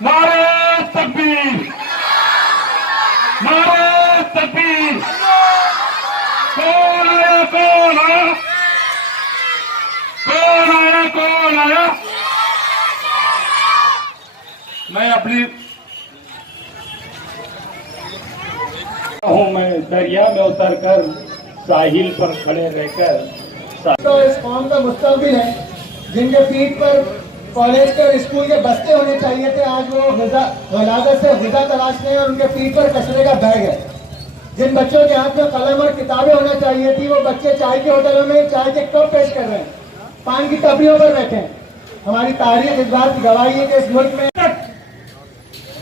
नारे तकबीर, नारे तकबीर। कौन आया, कौन आया, कौन आया, कौन आया। मैं अपनी हूँ, मैं दरिया में उतरकर साहिल पर खड़े रहकर। तो इस कौम का मुस्तकबिल है, जिनके पीठ पर कॉलेज के स्कूल के बस्ते होने चाहिए थे, आज वो वलादत से ग़िज़ा तलाशते हैं और उनके पीठ पर कचरे का बैग है। जिन बच्चों के हाथ में कलम और किताबें होना चाहिए थी, वो बच्चे चाय के होटलों में चाय के कप पेश कर रहे हैं, पान की टपरियों पर बैठे हैं। हमारी तारीख इस बात की गवाही है कि इस मुल्क में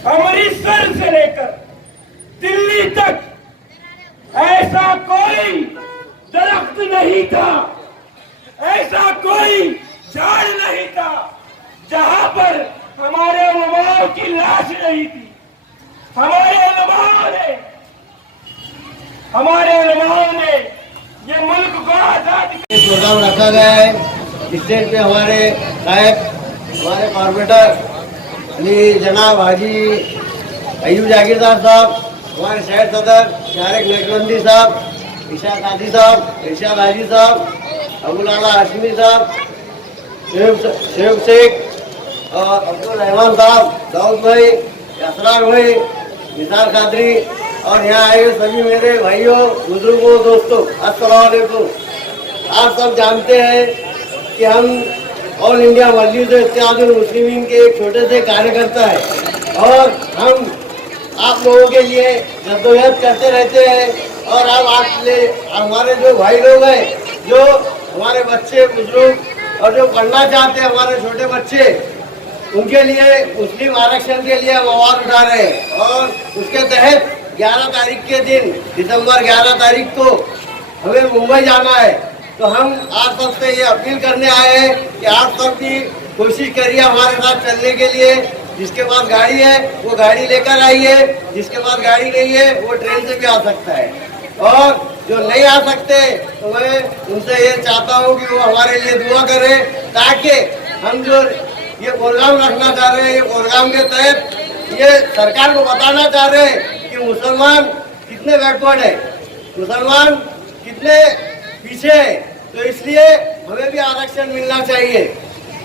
अमृतसर से लेकर दिल्ली तक ऐसा कोई दरख्त नहीं था, ऐसा कोई झाड़ नहीं था जहां पर हमारे उलमाओं की लाश नहीं थी। हमारे उलमाओं ने ये मुल्क को आजाद किया। प्रोग्राम रखा गया है। स्टेज पे हमारे नायक, हमारे कॉर्पोरेटर जनाब हाजी अयूब जागीरदार साहब, हमारे शहर सदर शारिक नकबंदी साहब, इशाक हाजी साहब, इरशाद हाजी साहब, अबुल आला हाशमी साहब, शेख शेख और अब्दुल रहमान साहब, दाऊद भाई, असरार भाई, निसार कादरी और यहाँ आए सभी मेरे भाइयों, बुजुर्गों, दोस्तों, अस्सलाम वालेकुम। आप सब जानते हैं कि हम ऑल इंडिया मजलिस इत्तेहादुल मुस्लिमीन के एक छोटे से कार्यकर्ता है और हम आप लोगों के लिए जद्दोजहद करते रहते हैं। और अब हमारे जो भाई लोग हैं, जो हमारे बच्चे, बुजुर्ग और जो पढ़ना चाहते हैं, हमारे छोटे बच्चे, उनके लिए मुस्लिम आरक्षण के लिए हम आवाज़ उठा रहे हैं। और उसके तहत 11 तारीख के दिन, दिसंबर 11 तारीख को हमें मुंबई जाना है। तो हम आप सबसे ये अपील करने आए हैं कि आप सब भी कोशिश करिए हमारे साथ चलने के लिए। जिसके पास गाड़ी है वो गाड़ी लेकर आइए, जिसके पास गाड़ी नहीं है वो ट्रेन से भी आ सकता है। और जो नहीं आ सकते तो मैं उनसे ये चाहता हूँ कि वो हमारे लिए दुआ करें, ताकि हम जो ये प्रोग्राम रखना चाह रहे हैं, ये प्रोग्राम के तहत ये सरकार को बताना चाह रहे हैं कि मुसलमान कितने बैकवर्ड है, मुसलमान कितने पीछे है। तो इसलिए हमें भी आरक्षण मिलना चाहिए।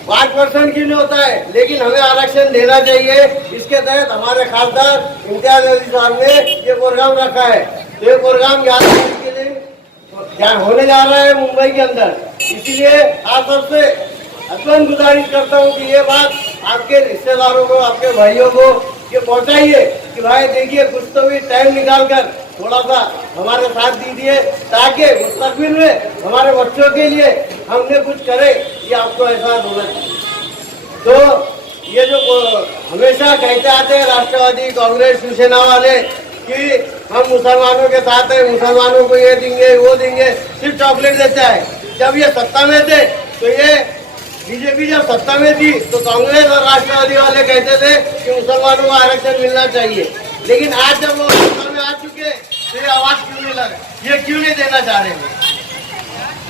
5% क्यों नहीं होता है, लेकिन हमें आरक्षण देना चाहिए। इसके तहत हमारे खासदार इम्तियाज अली साहब ने ये प्रोग्राम रखा है। तो ये प्रोग्राम 11 तारीख के दिन होने जा रहा है मुंबई के अंदर। इसलिए आप सबसे अतुन गुजारिश करता हूँ कि ये बात आपके रिश्तेदारों को, आपके भाइयों को ये पहुँचाइए कि भाई देखिए, कुछ तो भी टाइम निकाल कर थोड़ा सा हमारे साथ दीजिए, ताकि मुस्तकबिल में हमारे बच्चों के लिए हमने कुछ करे, ये आपको एहसास होना चाहिए। तो ये जो हमेशा कहते आते हैं राष्ट्रवादी, कांग्रेस, शिवसेना वाले कि हम मुसलमानों के साथ हैं, मुसलमानों को ये देंगे, वो देंगे, सिर्फ चॉकलेट देता है। जब ये सत्ता में थे तो ये बीजेपी जब सत्ता में थी तो कांग्रेस और राष्ट्रवादी वाले कहते थे कि मुसलमानों को आरक्षण मिलना चाहिए। लेकिन आज जब वो सत्ता में आ चुके तो ये आवाज क्यों नहीं लगा, ये क्यों नहीं देना चाह रहे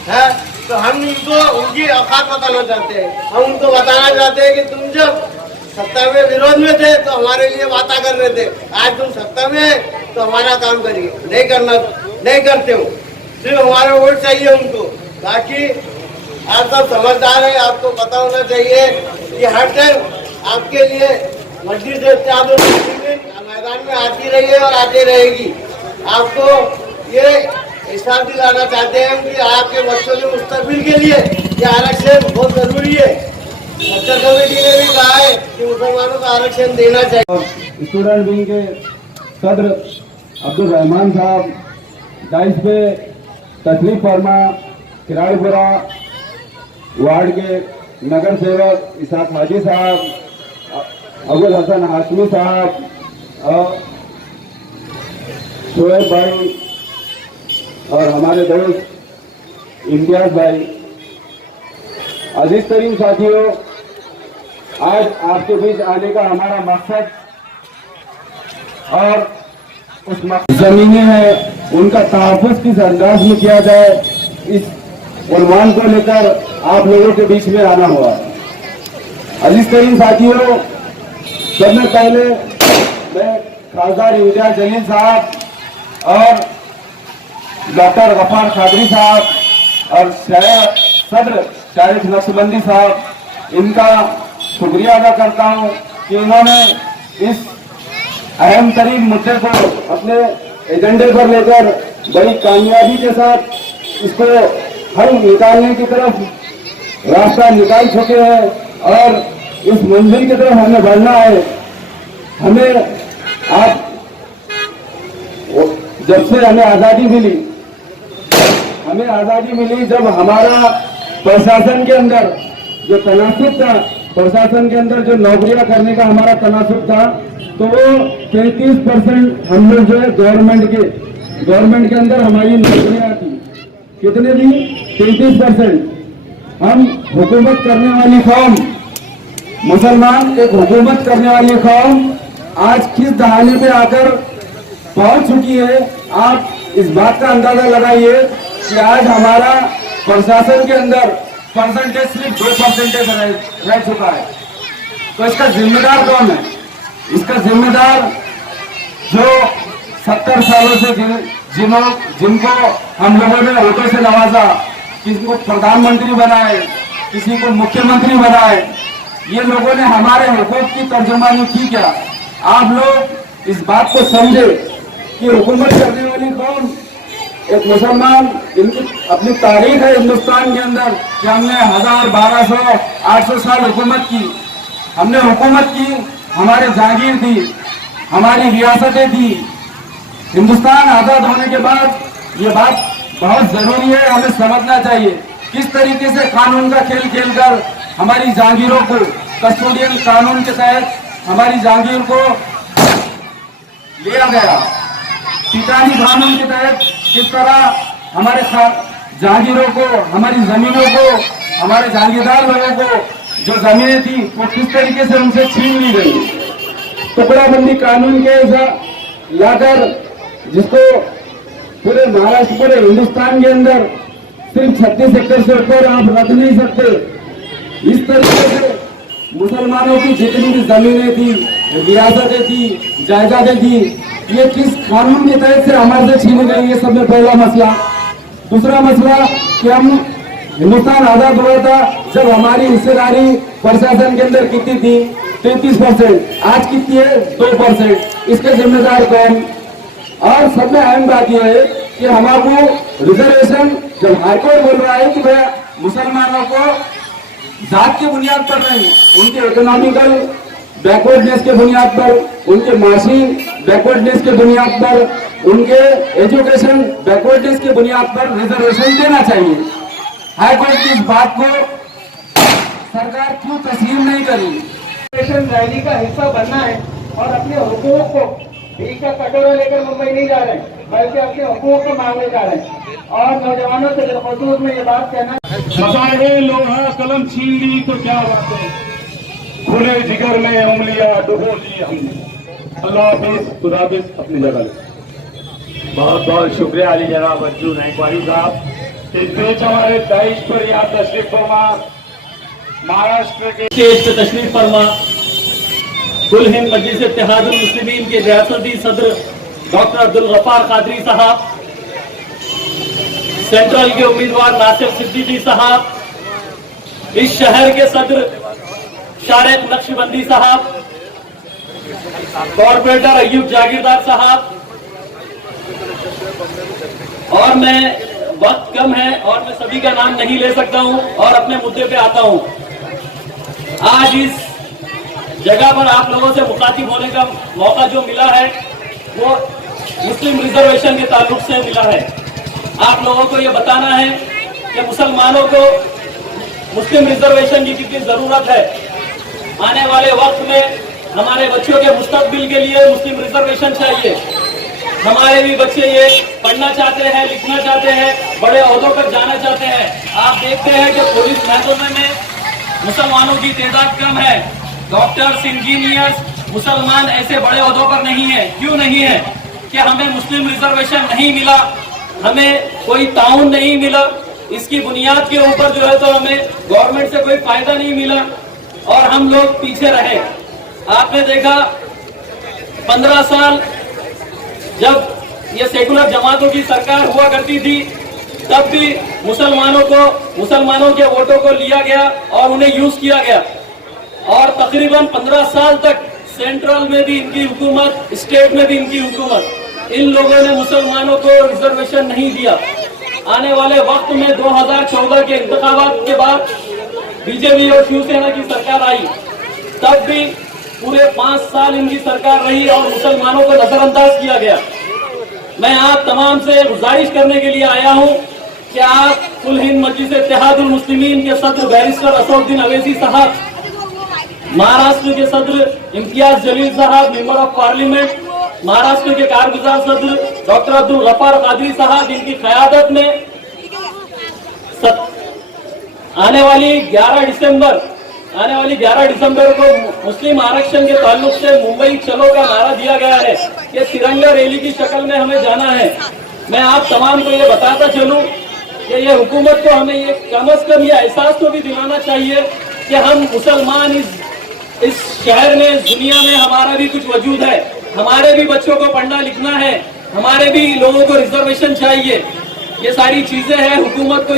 हैं? तो हम उनको उनकी औकात बताना चाहते हैं। हम उनको बताना चाहते हैं कि तुम जब सत्ता में विरोध में थे तो हमारे लिए बातें कर रहे थे, आज तुम सत्ता में है तो हमारा काम करिए। नहीं करते हो, सिर्फ हमारा वोट चाहिए उनको। बाकी आप सब समझदार हैं, आपको पता होना चाहिए कि हर टाइम आपके लिए मस्जिद इत्तेहादुल मुस्लिमीन मैदान में आती रही है और आती रहेगी। आपको ये एहसास दिलाना चाहते हैं कि आपके बच्चों के मुस्तकबिल के लिए ये आरक्षण बहुत जरूरी है। सेक्टर कमेटी ने भी कहा है कि मुसलमानों को आरक्षण देना चाहिए। स्टूडेंट विंग के सदर अब्दुल रहमान साहब, डाइस पे तशरीफ फरमा, किराड़पुरा वार्ड के नगर सेवक इसाक हाजी साहब, अबुल हसन हाशमी साहब और शोएब भाई और हमारे दोस्त इम्तियाज भाई, अजीज तरीन साथियों, आज आपके बीच आने का हमारा मकसद और उस जमीनें हैं उनका तहफ़्फ़ुज़ किस अंदाज में किया जाए, इस उन्वान को लेकर आप लोगों के बीच में आना हुआ। अजीज तरीन साथियों, सबसे पहले मैं खासदार इम्तियाज जलील साहब और डॉक्टर गफार कादरी साहब और सदर शारिक नक्शबंदी साहब, इनका शुक्रिया अदा करता हूं कि इन्होंने इस अहम तरीन मुद्दे को अपने एजेंडे पर लेकर बड़ी कामयाबी के साथ इसको हल निकालने की तरफ रास्ता निकाल चुके हैं और इस मंजिल की तरफ हमें बढ़ना है। हमें आज जब से हमें आजादी मिली, जब हमारा प्रशासन के अंदर जो तनासुब था, प्रशासन के अंदर जो नौकरियां करने का हमारा तनासुब था, तो वो 33% हम लोग जो है गवर्नमेंट के अंदर हमारी नौकरियां थी। कितने भी 33%। हम हुकूमत करने वाली कौम, मुसलमान एक हुकूमत करने वाली कौम आज किस दहाने पे आकर पहुंच चुकी है। आप इस बात का अंदाजा लगाइए कि आज हमारा प्रशासन के अंदर परसेंटेज सिर्फ 2% रह चुका है। तो इसका जिम्मेदार कौन है? इसका जिम्मेदार जो 70 सालों से जिनको हम लोगों ने वोटों से नवाजा, किसी को प्रधानमंत्री बनाए, किसी को मुख्यमंत्री बनाए, ये लोगों ने हमारे हुकूक की तर्जुमानी की क्या? आप लोग इस बात को समझे कि हुकूमत करने वाली कौम एक मुसलमान, इनकी अपनी तारीख है हिंदुस्तान के अंदर कि हमने 1000, 1200, 800 साल हुकूमत की। हमने हुकूमत की, हमारे जागीर थी, हमारी रियासतें थी। हिंदुस्तान आजाद होने के बाद ये बात बहुत जरूरी है, हमें समझना चाहिए किस तरीके से कानून का खेल खेलकर हमारी जागीरों को, कस्टोडियन कानून के तहत हमारी जागीर को लिया गया। पिटानी कानून के तहत किस तरह हमारे जागीरों को, हमारी जमीनों को, हमारे जागीरदार लोगों को जो जमीनें थी वो किस तरीके से उनसे छीन ली गई। टुकड़ाबंदी कानून के लाकर जिसको पूरे महाराष्ट्र, पूरे हिंदुस्तान के अंदर सिर्फ 36 हेक्टेयर से ऊपर आप रख नहीं सकते। इस तरीके से मुसलमानों की जितनी भी जमीनें थी, रियासतें थी, जायदादें थी, ये किस कानून के तहत से हमारे से छीनी गई? ये सब में पहला मसला। दूसरा मसला कि हम हिंदुस्तान आजाद हुआ था जब हमारी हिस्सेदारी प्रशासन के अंदर कितनी थी? 33%। आज कितनी है? 2%। इसके जिम्मेदार कौन? और सब में अहम बात यह है कि हमारे रिजर्वेशन, जब हाईकोर्ट बोल रहा है कि भाई मुसलमानों को जात की बुनियाद पर नहीं, उनके इकोनॉमिकल बैकवर्डनेस के बुनियाद पर, उनके माशी बैकवर्डनेस के बुनियाद पर, उनके एजुकेशन बैकवर्डनेस के बुनियाद पर रिजर्वेशन देना चाहिए। हाईकोर्ट की इस बात को सरकार क्यों तस्लीम नहीं करी? रैली का हिस्सा बनना है और अपने हुकूक को, भीख का कटोरा लेकर मुंबई नहीं जा रहे, बल्कि अपने हुकूक को मांगने जा रहे हैं। और नौजवानों से बिलखुसूस में ये बात कहना, मसाले लोहा कलम छीन ली तो क्या बात है, खुले जिगर में उंगलियां डुबो ली हमने। अल्लाह हाफिज, खुदा हाफिज, अपनी जगह ले। बहुत बहुत शुक्रिया अली जनाब अर्जुन नाइकवारी साहब। इस बीच हमारे दाइश पर यहाँ तशरीफ फरमा, महाराष्ट्र के स्टेज पे तशरीफ फरमा कुल हिंद मजलिस इत्तेहादुल मुस्लिमीन के रियासती सदर डॉक्टर अब्दुल गफार कादरी साहब, सेंट्रल के उम्मीदवार नासिर सिद्दीकी साहब, इस शहर के सदर शारिक नक्शबंदी साहब, कॉर्पोरेटर अय्यूब जागीरदार साहब, और मैं वक्त कम है और मैं सभी का नाम नहीं ले सकता हूं और अपने मुद्दे पे आता हूं। आज इस जगह पर आप लोगों से मुखातिब होने का मौका जो मिला है वो मुस्लिम रिजर्वेशन के ताल्लुक से मिला है। आप लोगों को ये बताना है कि मुसलमानों को मुस्लिम रिजर्वेशन की कितनी जरूरत है। आने वाले वक्त में हमारे बच्चों के मुस्तकबिल के लिए मुस्लिम रिजर्वेशन चाहिए। हमारे भी बच्चे ये पढ़ना चाहते हैं, लिखना चाहते हैं, बड़े ओहदों पर जाना चाहते हैं। आप देखते हैं कि पुलिस महकमे में मुसलमानों की तादाद कम है। डॉक्टर्स, इंजीनियर्स, मुसलमान ऐसे बड़े ओहदों पर नहीं है। क्यों नहीं है? कि हमें मुस्लिम रिजर्वेशन नहीं मिला, हमें कोई ताउन नहीं मिला, इसकी बुनियाद के ऊपर जो है तो हमें गवर्नमेंट से कोई फायदा नहीं मिला और हम लोग पीछे रहे। आपने देखा 15 साल जब ये सेकुलर जमातों की सरकार हुआ करती थी, तब भी मुसलमानों के वोटों को लिया गया और उन्हें यूज किया गया। और तकरीबन 15 साल तक सेंट्रल में भी इनकी हुकूमत, स्टेट में भी इनकी हुकूमत, इन लोगों ने मुसलमानों को रिजर्वेशन नहीं दिया। आने वाले वक्त में 2014 के इंतखाबात के बाद बीजेपी और शिवसेना की सरकार आई, तब भी पूरे 5 साल इनकी सरकार रही और मुसलमानों को नजरअंदाज किया गया। मैं आप तमाम से गुजारिश करने के लिए आया हूं कि आप कुल हिंद मजलिस इत्तेहादुल मुस्लिमीन के सदर बैरिस्टर असदुद्दीन अवैसी साहब, महाराष्ट्र के सदर इम्तियाज जलील साहब मेंबर ऑफ पार्लियामेंट, महाराष्ट्र के कारगुजार सदर डॉक्टर अब्दुल गफ्फार कादरी साहब, इनकी क़यादत में आने वाली 11 दिसंबर को मुस्लिम आरक्षण के ताल्लुक से मुंबई चलो का नारा दिया गया है कि तिरंगा रैली की शक्ल में हमें जाना है। मैं आप तमाम को ये बताता चलूं कि ये हुकूमत को हमें ये कम अज कम ये एहसास तो भी दिलाना चाहिए कि हम मुसलमान इस शहर में, दुनिया में हमारा भी कुछ वजूद है, हमारे भी बच्चों को पढ़ना लिखना है, हमारे भी लोगों को रिजर्वेशन चाहिए। ये सारी चीजें हैं, हुकूमत को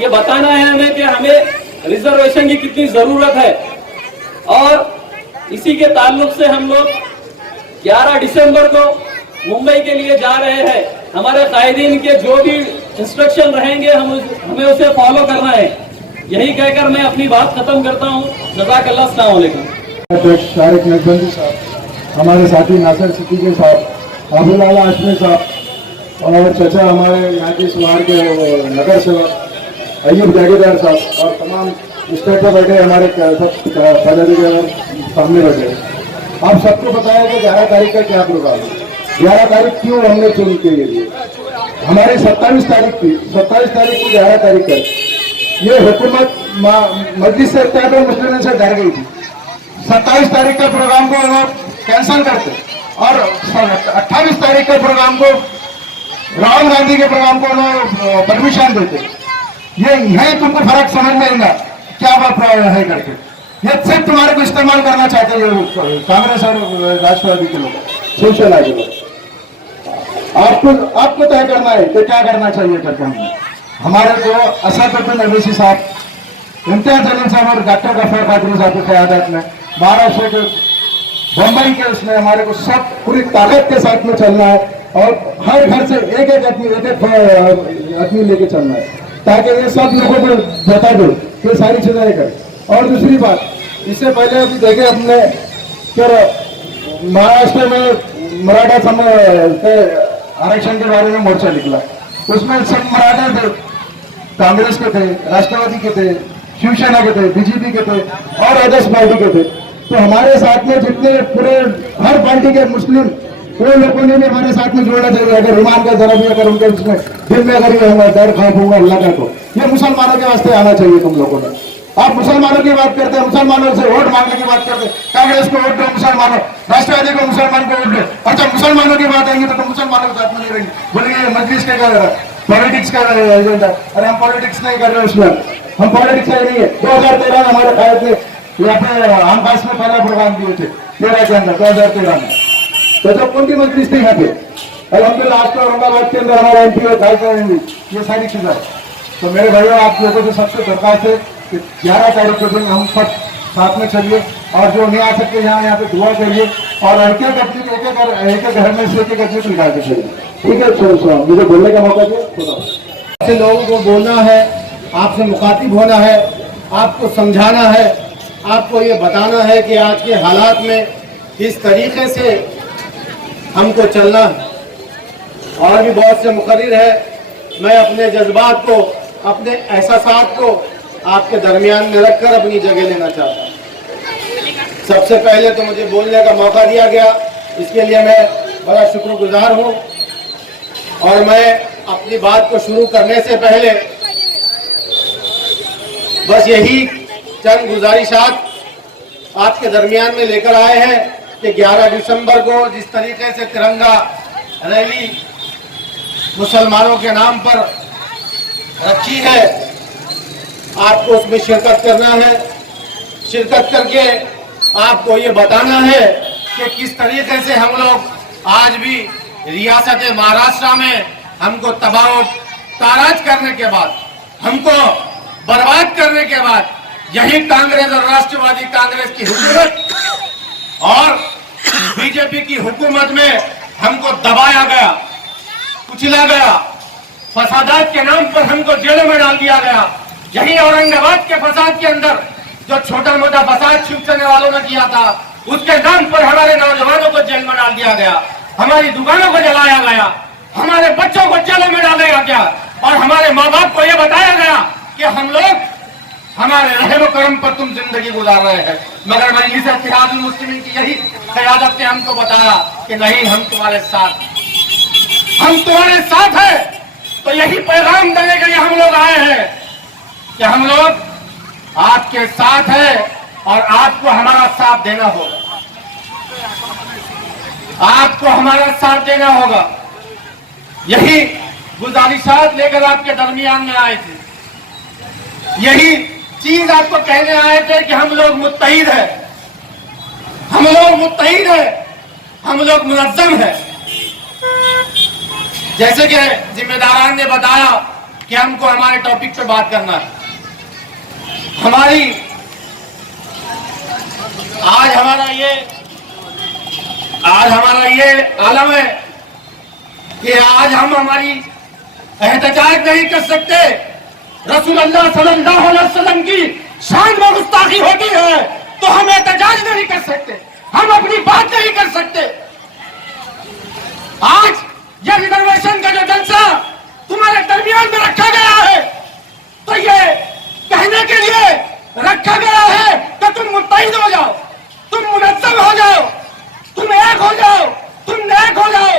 ये बताना है हमें कि हमें रिजर्वेशन की कितनी जरूरत है। और इसी के ताल्लुक से हम लोग 11 दिसंबर को मुंबई के लिए जा रहे हैं। हमारे कायदीन के जो भी इंस्ट्रक्शन रहेंगे हमें उसे फॉलो करना है। यही कहकर मैं अपनी बात खत्म करता हूँ। जज़ाकल्लाह, अस्सलाम वालेकुम। अध्यक्ष तारिक नकबंदी साहब, हमारे साथी नासिर सिद्दीकी साहब, अबुल आला हाशमी साहब और चचा हमारे यहाँ की सुमार के नगर सेवक अय्यूब जागीरदार साहब और तमाम स्टेट पर बैठे हमारे सब पदाधिकारी सामने बैठे। आप सबको बताया कि 11 तारीख का क्या प्रोग्राम है, 11 तारीख क्यों हमने चुन के लिए। हमारी 27 तारीख थी, 27 तारीख को 11 तारीख है। ये हुकूमत मजलिस से इत्तेहादुल मुस्लिमीन से डर गई थी। 27 तारीख का प्रोग्राम को लोग कैंसिल करते और 28 तारीख के प्रोग्राम को, राहुल गांधी के प्रोग्राम को उन्होंने परमिशन देते। ये नहीं तुमको फर्क समझ में आएगा क्या बात है करके। ये सिर्फ तुम्हारे को इस्तेमाल करना चाहते हैं कांग्रेस और राष्ट्रवादी के लोग, सोशल आगे लोग। आपको तय करना है तो क्या करना चाहिए करके हमने हमारे को असदुद्दीन अवैसी साहब, इम्तियाज जलील साहब और डॉक्टर गफ्फार कादरी साहब की क़यादत में महाराष्ट्र के बम्बई के उसमें हमारे को सब पूरी ताकत के साथ में चलना है और हर घर से एक आदमी लेके चलना है ताकि ये सब लोगों को बता दो कि सारी चीजें कर। और दूसरी बात, इससे पहले अभी देखे हमने कि महाराष्ट्र में मराठा समाज के आरक्षण के बारे में मोर्चा निकला, उसमें सब मराठा थे, कांग्रेस के थे, राष्ट्रवादी के थे, शिवसेना के थे, बीजेपी के थे और अदर्स पार्टी के थे। तो हमारे साथ में जितने पूरे हर पार्टी के मुस्लिम वो लोगों ने भी हमारे साथ में जोड़ना चाहिए। अगर ईमान का जरा भी अगर उनके उसमें दिल में अगर ये होगा डर खौफ होगा अल्लाह का, तो ये मुसलमानों के वास्ते आना चाहिए तुम लोगों ने। आप मुसलमानों की बात करते हैं, मुसलमानों से वोट मांगने की बात करते हैं, कांग्रेस को वोट दो, मुसलमानों राष्ट्रवादी को मुसलमान को वोट दो। और जब मुसलमानों की बात आएंगी तो मुसलमानों के साथ में नहीं रहेंगे, बोलेंगे मजलिस के पॉलिटिक्स का एजेंडा। अरे हम पॉलिटिक्स नहीं कर रहे उसमें, हम पॉलिटिक्स नहीं है। 2013 में हमारे भारत में यहाँ पे आम पास में पहला प्रोग्राम दिए थे 13 के अंदर 2013 में, तो जब कौन सी मजलिस थी यहाँ पे। अलहमदुलिल्लाह आज तो औरंगाबाद के अंदर हमारा MP और खास करेंगे ये सारी चीजें। तो मेरे भाइयों आप लोगों से सबसे दरख्वास्त है कि 11 तारीख के दिन हम सब साथ में चलिए और जो नहीं आ सकते यहाँ पे दुआ करिए और एक एक घर में से एक आदमी को निकाल के चलिए। ठीक है, मुझे बोलने का मौका दिया। ऐसे लोगों को बोलना है, आपसे मुखातिब होना है, आपको समझाना है, आपको ये बताना है कि आज के हालात में किस तरीके से हमको चलना है। और भी बहुत से मुकर्रिर है, मैं अपने जज्बात को, अपने एहसासात को आपके दरमियान में रखकर अपनी जगह लेना चाहता हूँ। सबसे पहले तो मुझे बोलने का मौका दिया गया, इसके लिए मैं बड़ा शुक्रगुजार हूँ। और मैं अपनी बात को शुरू करने से पहले बस यही चंद गुजारिशात आपके दरमियान में लेकर आए हैं कि 11 दिसंबर को जिस तरीके से तिरंगा रैली मुसलमानों के नाम पर रखी है, आपको उसमें शिरकत करना है। शिरकत करके आपको ये बताना है कि किस तरीके से हम लोग आज भी रियासत महाराष्ट्र में हमको तबाह ताराज करने के बाद, हमको बर्बाद करने के बाद, यही कांग्रेस और राष्ट्रवादी कांग्रेस की हुकूमत और बीजेपी की हुकूमत में हमको दबाया गया, कुचला गया, फसादात के नाम पर हमको जेलों में डाल दिया गया। यही औरंगाबाद के फसाद के अंदर जो छोटा मोटा फसाद शिवसेना वालों ने किया था, उसके नाम पर हमारे नौजवानों को जेल में डाल दिया गया, हमारी दुकानों को जलाया गया, हमारे बच्चों को जेलों में डाला गया और हमारे माँ बाप को यह बताया गया कि हम लोग हमारे रहम करम पर तुम जिंदगी गुजार रहे हैं। मगर मजलिस इत्तेहादुल मुस्लिमीन की यही क़यादत ने हमको बताया कि नहीं, हम तुम्हारे साथ है। तो यही पैगाम देने के लिए हम लोग आए हैं कि हम लोग आपके साथ है और आपको हमारा साथ देना होगा, आपको हमारा साथ देना होगा। यही गुजारिशात लेकर आपके दरमियान में आए थे, यही चीज आपको कहने आए थे कि हम लोग मुत्तहिद है, हम लोग मुत्तहिद है, हम लोग मुनज़्ज़म है। जैसे कि जिम्मेदारान ने बताया कि हमको हमारे टॉपिक पे बात करना है। आज हमारा ये आलम है कि आज हम हमारी एहतजाज नहीं कर सकते। रसूलुल्लाह सल्लल्लाहु अलैहि वसल्लम की शान में गुस्ताखी होती है तो हम एहतजाज नहीं कर सकते, हम अपनी बात नहीं कर सकते। आज ये रिजर्वेशन का जो जलसा तुम्हारे दरमियान में रखा गया है, तो ये कहने के लिए रखा गया है कि तुम मुत्तहिद हो जाओ, तुम मुनज़्ज़म हो जाओ, तुम एक हो जाओ, तुम नेक हो जाओ।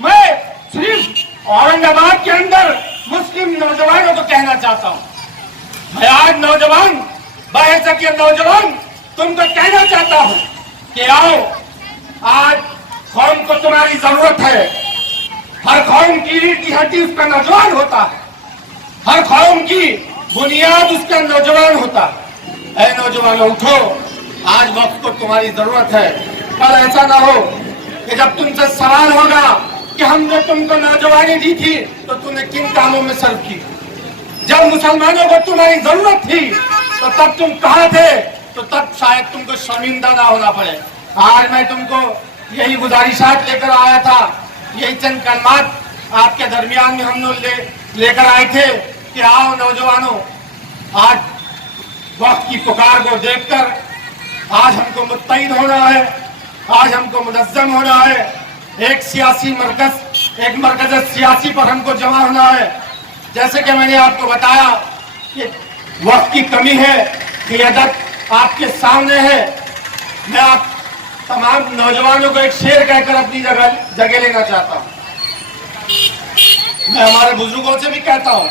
मैं सिर्फ औरंगाबाद के अंदर मुस्लिम नौजवानों को कहना चाहता हूं, मैं आज नौजवान बहैसियत के नौजवान तुमको कहना चाहता हूं कि आओ, आज कौम को तुम्हारी जरूरत है। हर कौम की रीढ़ की हड्डी उसका नौजवान होता है, हर कौम की बुनियाद उसका नौजवान होता है। ऐ नौजवानों उठो, आज वक्त को तुम्हारी जरूरत है। कल ऐसा ना हो कि जब तुमसे सवाल होगा कि हमने तुमको नौजवानी दी थी तो तुमने किन कामों में सर्व की। जब मुसलमानों को तुम्हारी जरूरत थी तो तब तुम कहाँ थे, तो तब शायद तुमको शर्मिंदा ना होना पड़े। आज मैं तुमको यही गुजारिशात लेकर आया था, यही चंद कलमात आपके दरमियान में हम लोग लेकर आए थे कि आओ नौजवानों, आज वक्त की पुकार को देखकर आज हमको मुत्तहिद होना है, आज हमको मुनज़्ज़म होना है। एक सियासी मरकज, एक मरकज सियासी पर हमको जमा होना है। जैसे कि मैंने आपको बताया कि वक्त की कमी है, क़ियादत आपके सामने है। मैं आप तमाम नौजवानों को एक शेर कहकर अपनी जगह लेना चाहता हूँ। मैं हमारे बुजुर्गों से भी कहता हूँ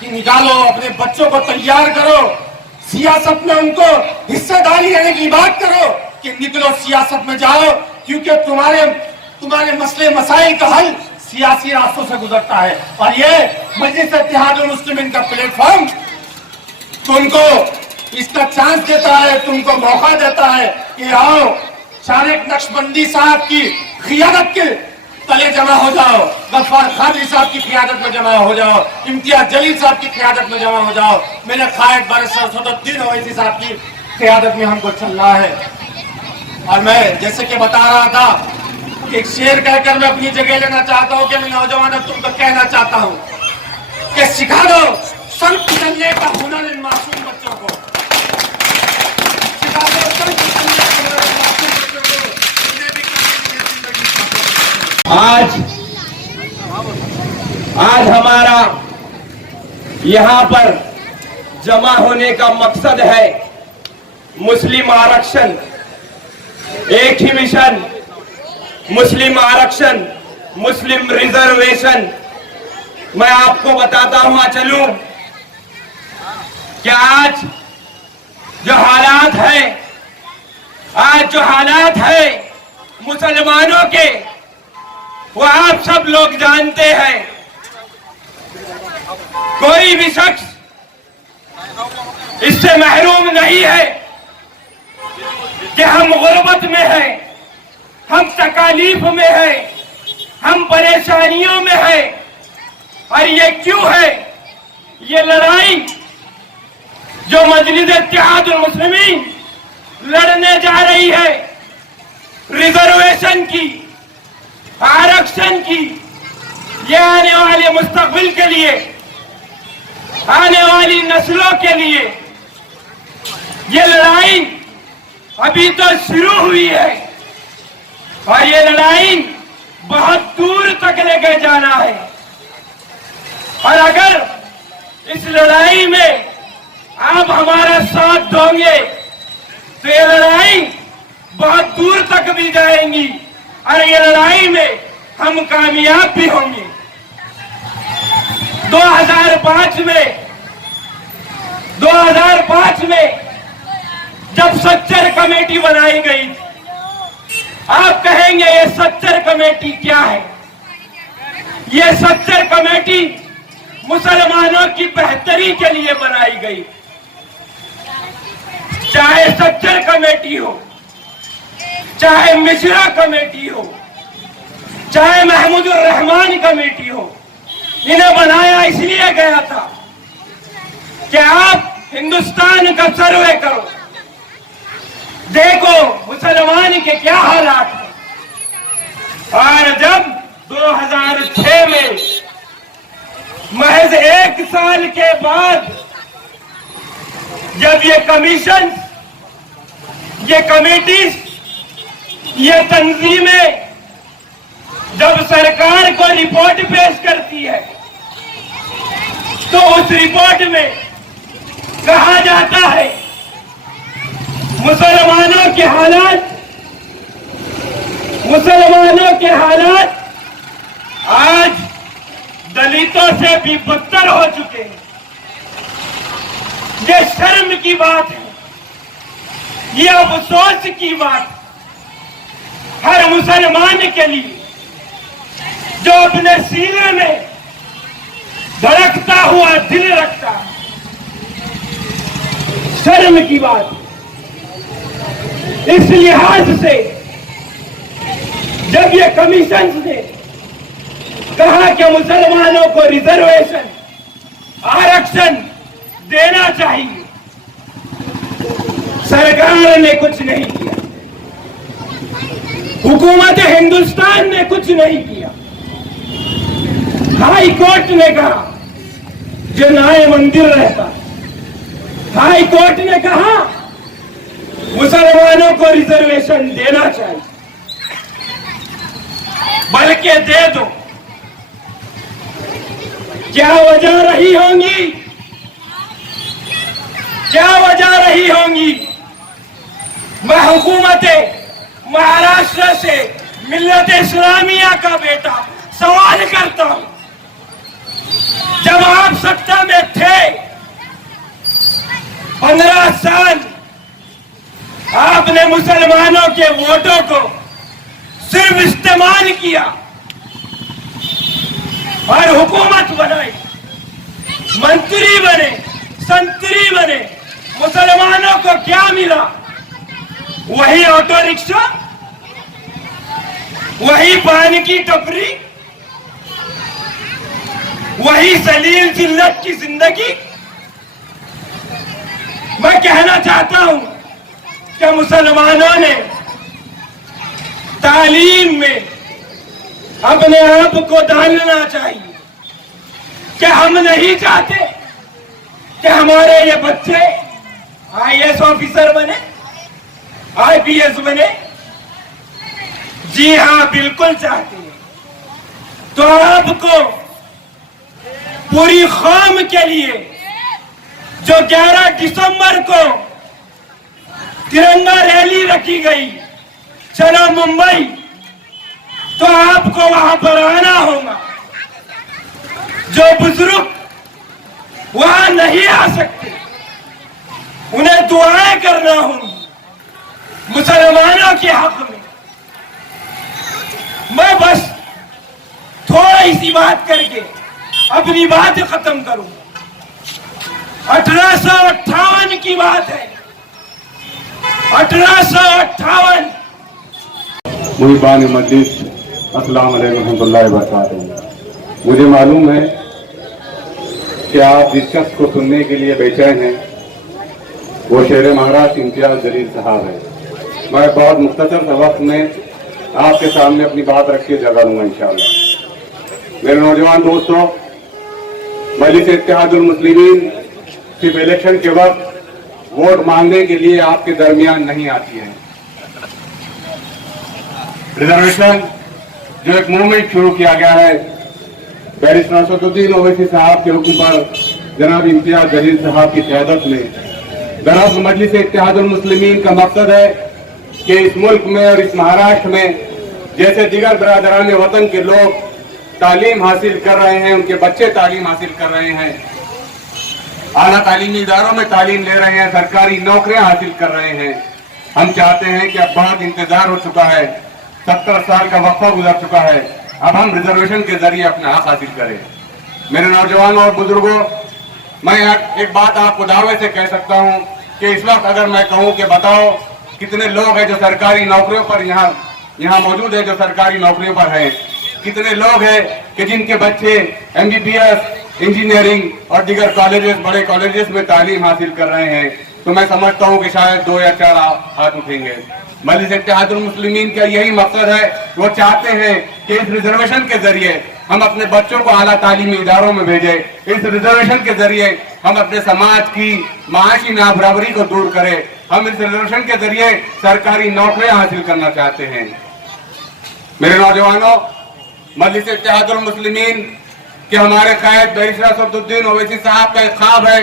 कि निकालो, अपने बच्चों को तैयार करो, सियासत में उनको हिस्सेदारी लेने की बात करो कि निकलो सियासत में जाओ, क्योंकि तुम्हारे मसले मसाइल का हल सियासी रास्तों से गुजरता है। और ये मजलिस इत्तेहादुल मुस्लिमीन का प्लेटफॉर्म तुमको इसका चांस देता है, तुमको मौका देता है कि आओ, शारिक नक्शबंदी साहब की क़ियादत के तले जमा हो जाओ, गफ्फार खादरी साहब की क़ियादत में जमा हो जाओ, इम्तियाज जलील साहब की क़ियादत में जमा हो जाओ, मेरे कायद बारिस्टर सदरुद्दीन ओवैसी साहब की क़ियादत में हमको चलना है। और मैं जैसे कि बता रहा था, एक शेर कहकर मैं अपनी जगह लेना चाहता हूँ कि मैं नौजवानों तुमको कहना चाहता हूँ कि सिखा दो सर चलने का हुनर इन मासूम बच्चों को, सिखा दो सर चलने का हुनर इन मासूम बच्चों को। आज हमारा यहाँ पर जमा होने का मकसद है मुस्लिम आरक्षण, एक ही मिशन, मुस्लिम आरक्षण, मुस्लिम रिजर्वेशन। मैं आपको बताता हुआ चलूं कि आज जो हालात है मुसलमानों के, वो आप सब लोग जानते हैं। कोई भी शख्स इससे महरूम नहीं है। कि हम गुर्बत में हैं, हम तकालीफ में हैं, हम परेशानियों में हैं। और ये क्यों है? ये लड़ाई जो मजलिस इत्तेहादुल मुस्लिमीन लड़ने जा रही है, रिजर्वेशन की, आरक्षण की, ये आने वाले मुस्तकबिल के लिए, आने वाली नस्लों के लिए ये लड़ाई अभी तो शुरू हुई है और ये लड़ाई बहुत दूर तक लेके जाना है। और अगर इस लड़ाई में आप हमारा साथ दोगे तो ये लड़ाई बहुत दूर तक भी जाएंगी और ये लड़ाई में हम कामयाब भी होंगे। 2005 में जब सच्चर कमेटी बनाई गई, आप कहेंगे ये सच्चर कमेटी क्या है? ये सच्चर कमेटी मुसलमानों की बेहतरी के लिए बनाई गई। चाहे सच्चर कमेटी हो, चाहे मिश्रा कमेटी हो, चाहे महमूदुर रहमान कमेटी हो, इन्हें बनाया इसलिए गया था कि आप हिंदुस्तान का सर्वे करो, देखो मुसलमान के क्या हालात हैं। और जब 2006 में महज 1 साल के बाद जब ये कमीशन, ये कमेटीज, ये तंजीमें जब सरकार को रिपोर्ट पेश करती है तो उस रिपोर्ट में कहा जाता है मुसलमानों के हालात आज दलितों से भी बदतर हो चुके हैं। ये शर्म की बात है, ये अफसोस की बात हर मुसलमान के लिए जो अपने सीने में धड़कता हुआ दिल रखता है। शर्म की बात। इस लिहाज से जब ये कमीशन ने कहा कि मुसलमानों को रिजर्वेशन, आरक्षण देना चाहिए, सरकार ने कुछ नहीं किया, हुकूमत हिंदुस्तान ने कुछ नहीं किया। हाई कोर्ट ने कहा, जो नाए मंदिर रहता, हाई कोर्ट ने कहा मुसलमानों को रिजर्वेशन देना चाहिए, बल्कि दे दो। क्या वजह रही होंगी? क्या वजह रही होंगी? मैं हुकूमत महाराष्ट्र से मिल्लत इस्लामिया का बेटा सवाल करता हूं, जब आप सत्ता में थे 15 साल आपने मुसलमानों के वोटों को सिर्फ इस्तेमाल किया और हुकूमत बनाई, मंत्री बने, संतरी बने, मुसलमानों को क्या मिला? वही ऑटो रिक्शा, वही पानी की टपरी, वही सलील जिल्लत की जिंदगी। मैं कहना चाहता हूं कि मुसलमानों ने तालीम में अपने आप को डालना चाहिए कि हम नहीं चाहते कि हमारे ये बच्चे IAS ऑफिसर बने, IPS बने। जी हां, बिल्कुल चाहते हैं। तो आपको पूरी कौम के लिए जो 11 दिसंबर को तिरंगा रैली रखी गई, चलो मुंबई, तो आपको वहां पर आना होगा। जो बुजुर्ग वहां नहीं आ सकते, उन्हें दुआएं करना होंगी मुसलमानों के हक में। मैं बस थोड़ी सी बात करके अपनी बात खत्म करूं। 1858 की बात है, 1858। मुहिबान मजलिस, अस्सलाम वालेकुम रहमतुल्लाहि व बरकातहू। मुझे मालूम है कि आप जिस शख्स को सुनने के लिए बेचैन हैं वो शेर महाराज इम्तियाज जलील साहब है। मैं बहुत मुख्तसर सा वक्त में आपके सामने अपनी बात रख के जगह लूँगा इंशाअल्लाह। मेरे नौजवान दोस्तों, मजलिस इत्तेहादुल मुस्लिमीन सिर्फ इलेक्शन के वक्त वोट मांगने के लिए आपके दरमियान नहीं आती है। रिजर्वेशन जो एक मूवमेंट शुरू किया गया है बैरिस्टर असदुद्दीन ओवैसी साहब के हुक्म पर जनाब इम्तियाज जलील साहब की क़यादत में, दरअसल मजलिस इत्तेहादुल मुस्लिमीन का मकसद है कि इस मुल्क में और इस महाराष्ट्र में जैसे दिगर बरादरान वतन के लोग तालीम हासिल कर रहे हैं, उनके बच्चे तालीम हासिल कर रहे हैं, आला तालीमी इदारों में तालीम ले रहे हैं, सरकारी नौकरियां हासिल कर रहे हैं। हम चाहते हैं कि अब बहुत इंतजार हो चुका है, 70 साल का वक्फा गुजर चुका है, अब हम रिजर्वेशन के जरिए अपना हक हासिल करें। मेरे नौजवानों और बुजुर्गों, मैं एक बात आपको दावे से कह सकता हूं कि इस वक्त अगर मैं कहूं कि बताओ कितने लोग हैं जो सरकारी नौकरियों पर यहाँ मौजूद है, जो सरकारी नौकरियों पर हैं, कितने लोग हैं कि जिनके बच्चे MBBS, इंजीनियरिंग और दीगर कॉलेजेस, बड़े कॉलेजेस में तालीम हासिल कर रहे हैं, तो मैं समझता हूं कि शायद 2 या 4 हाथ उठेंगे। मजलिस इत्तेहादुल मुस्लिमीन का यही मकसद है, वो चाहते हैं कि इस रिजर्वेशन के जरिए हम अपने बच्चों को आला तालीमी इदारों में भेजें, इस रिजर्वेशन के जरिए हम अपने समाज की माशी नाबराबरी को दूर करें, हम इस रिजर्वेशन के जरिए सरकारी नौकरियां हासिल करना चाहते हैं। मेरे नौजवानों, मजलिस इत्तेहादुल मुस्लिमीन कि हमारे कायद बैरिस्टर असदुद्दीन ओवैसी साहब का एक ख्वाब है,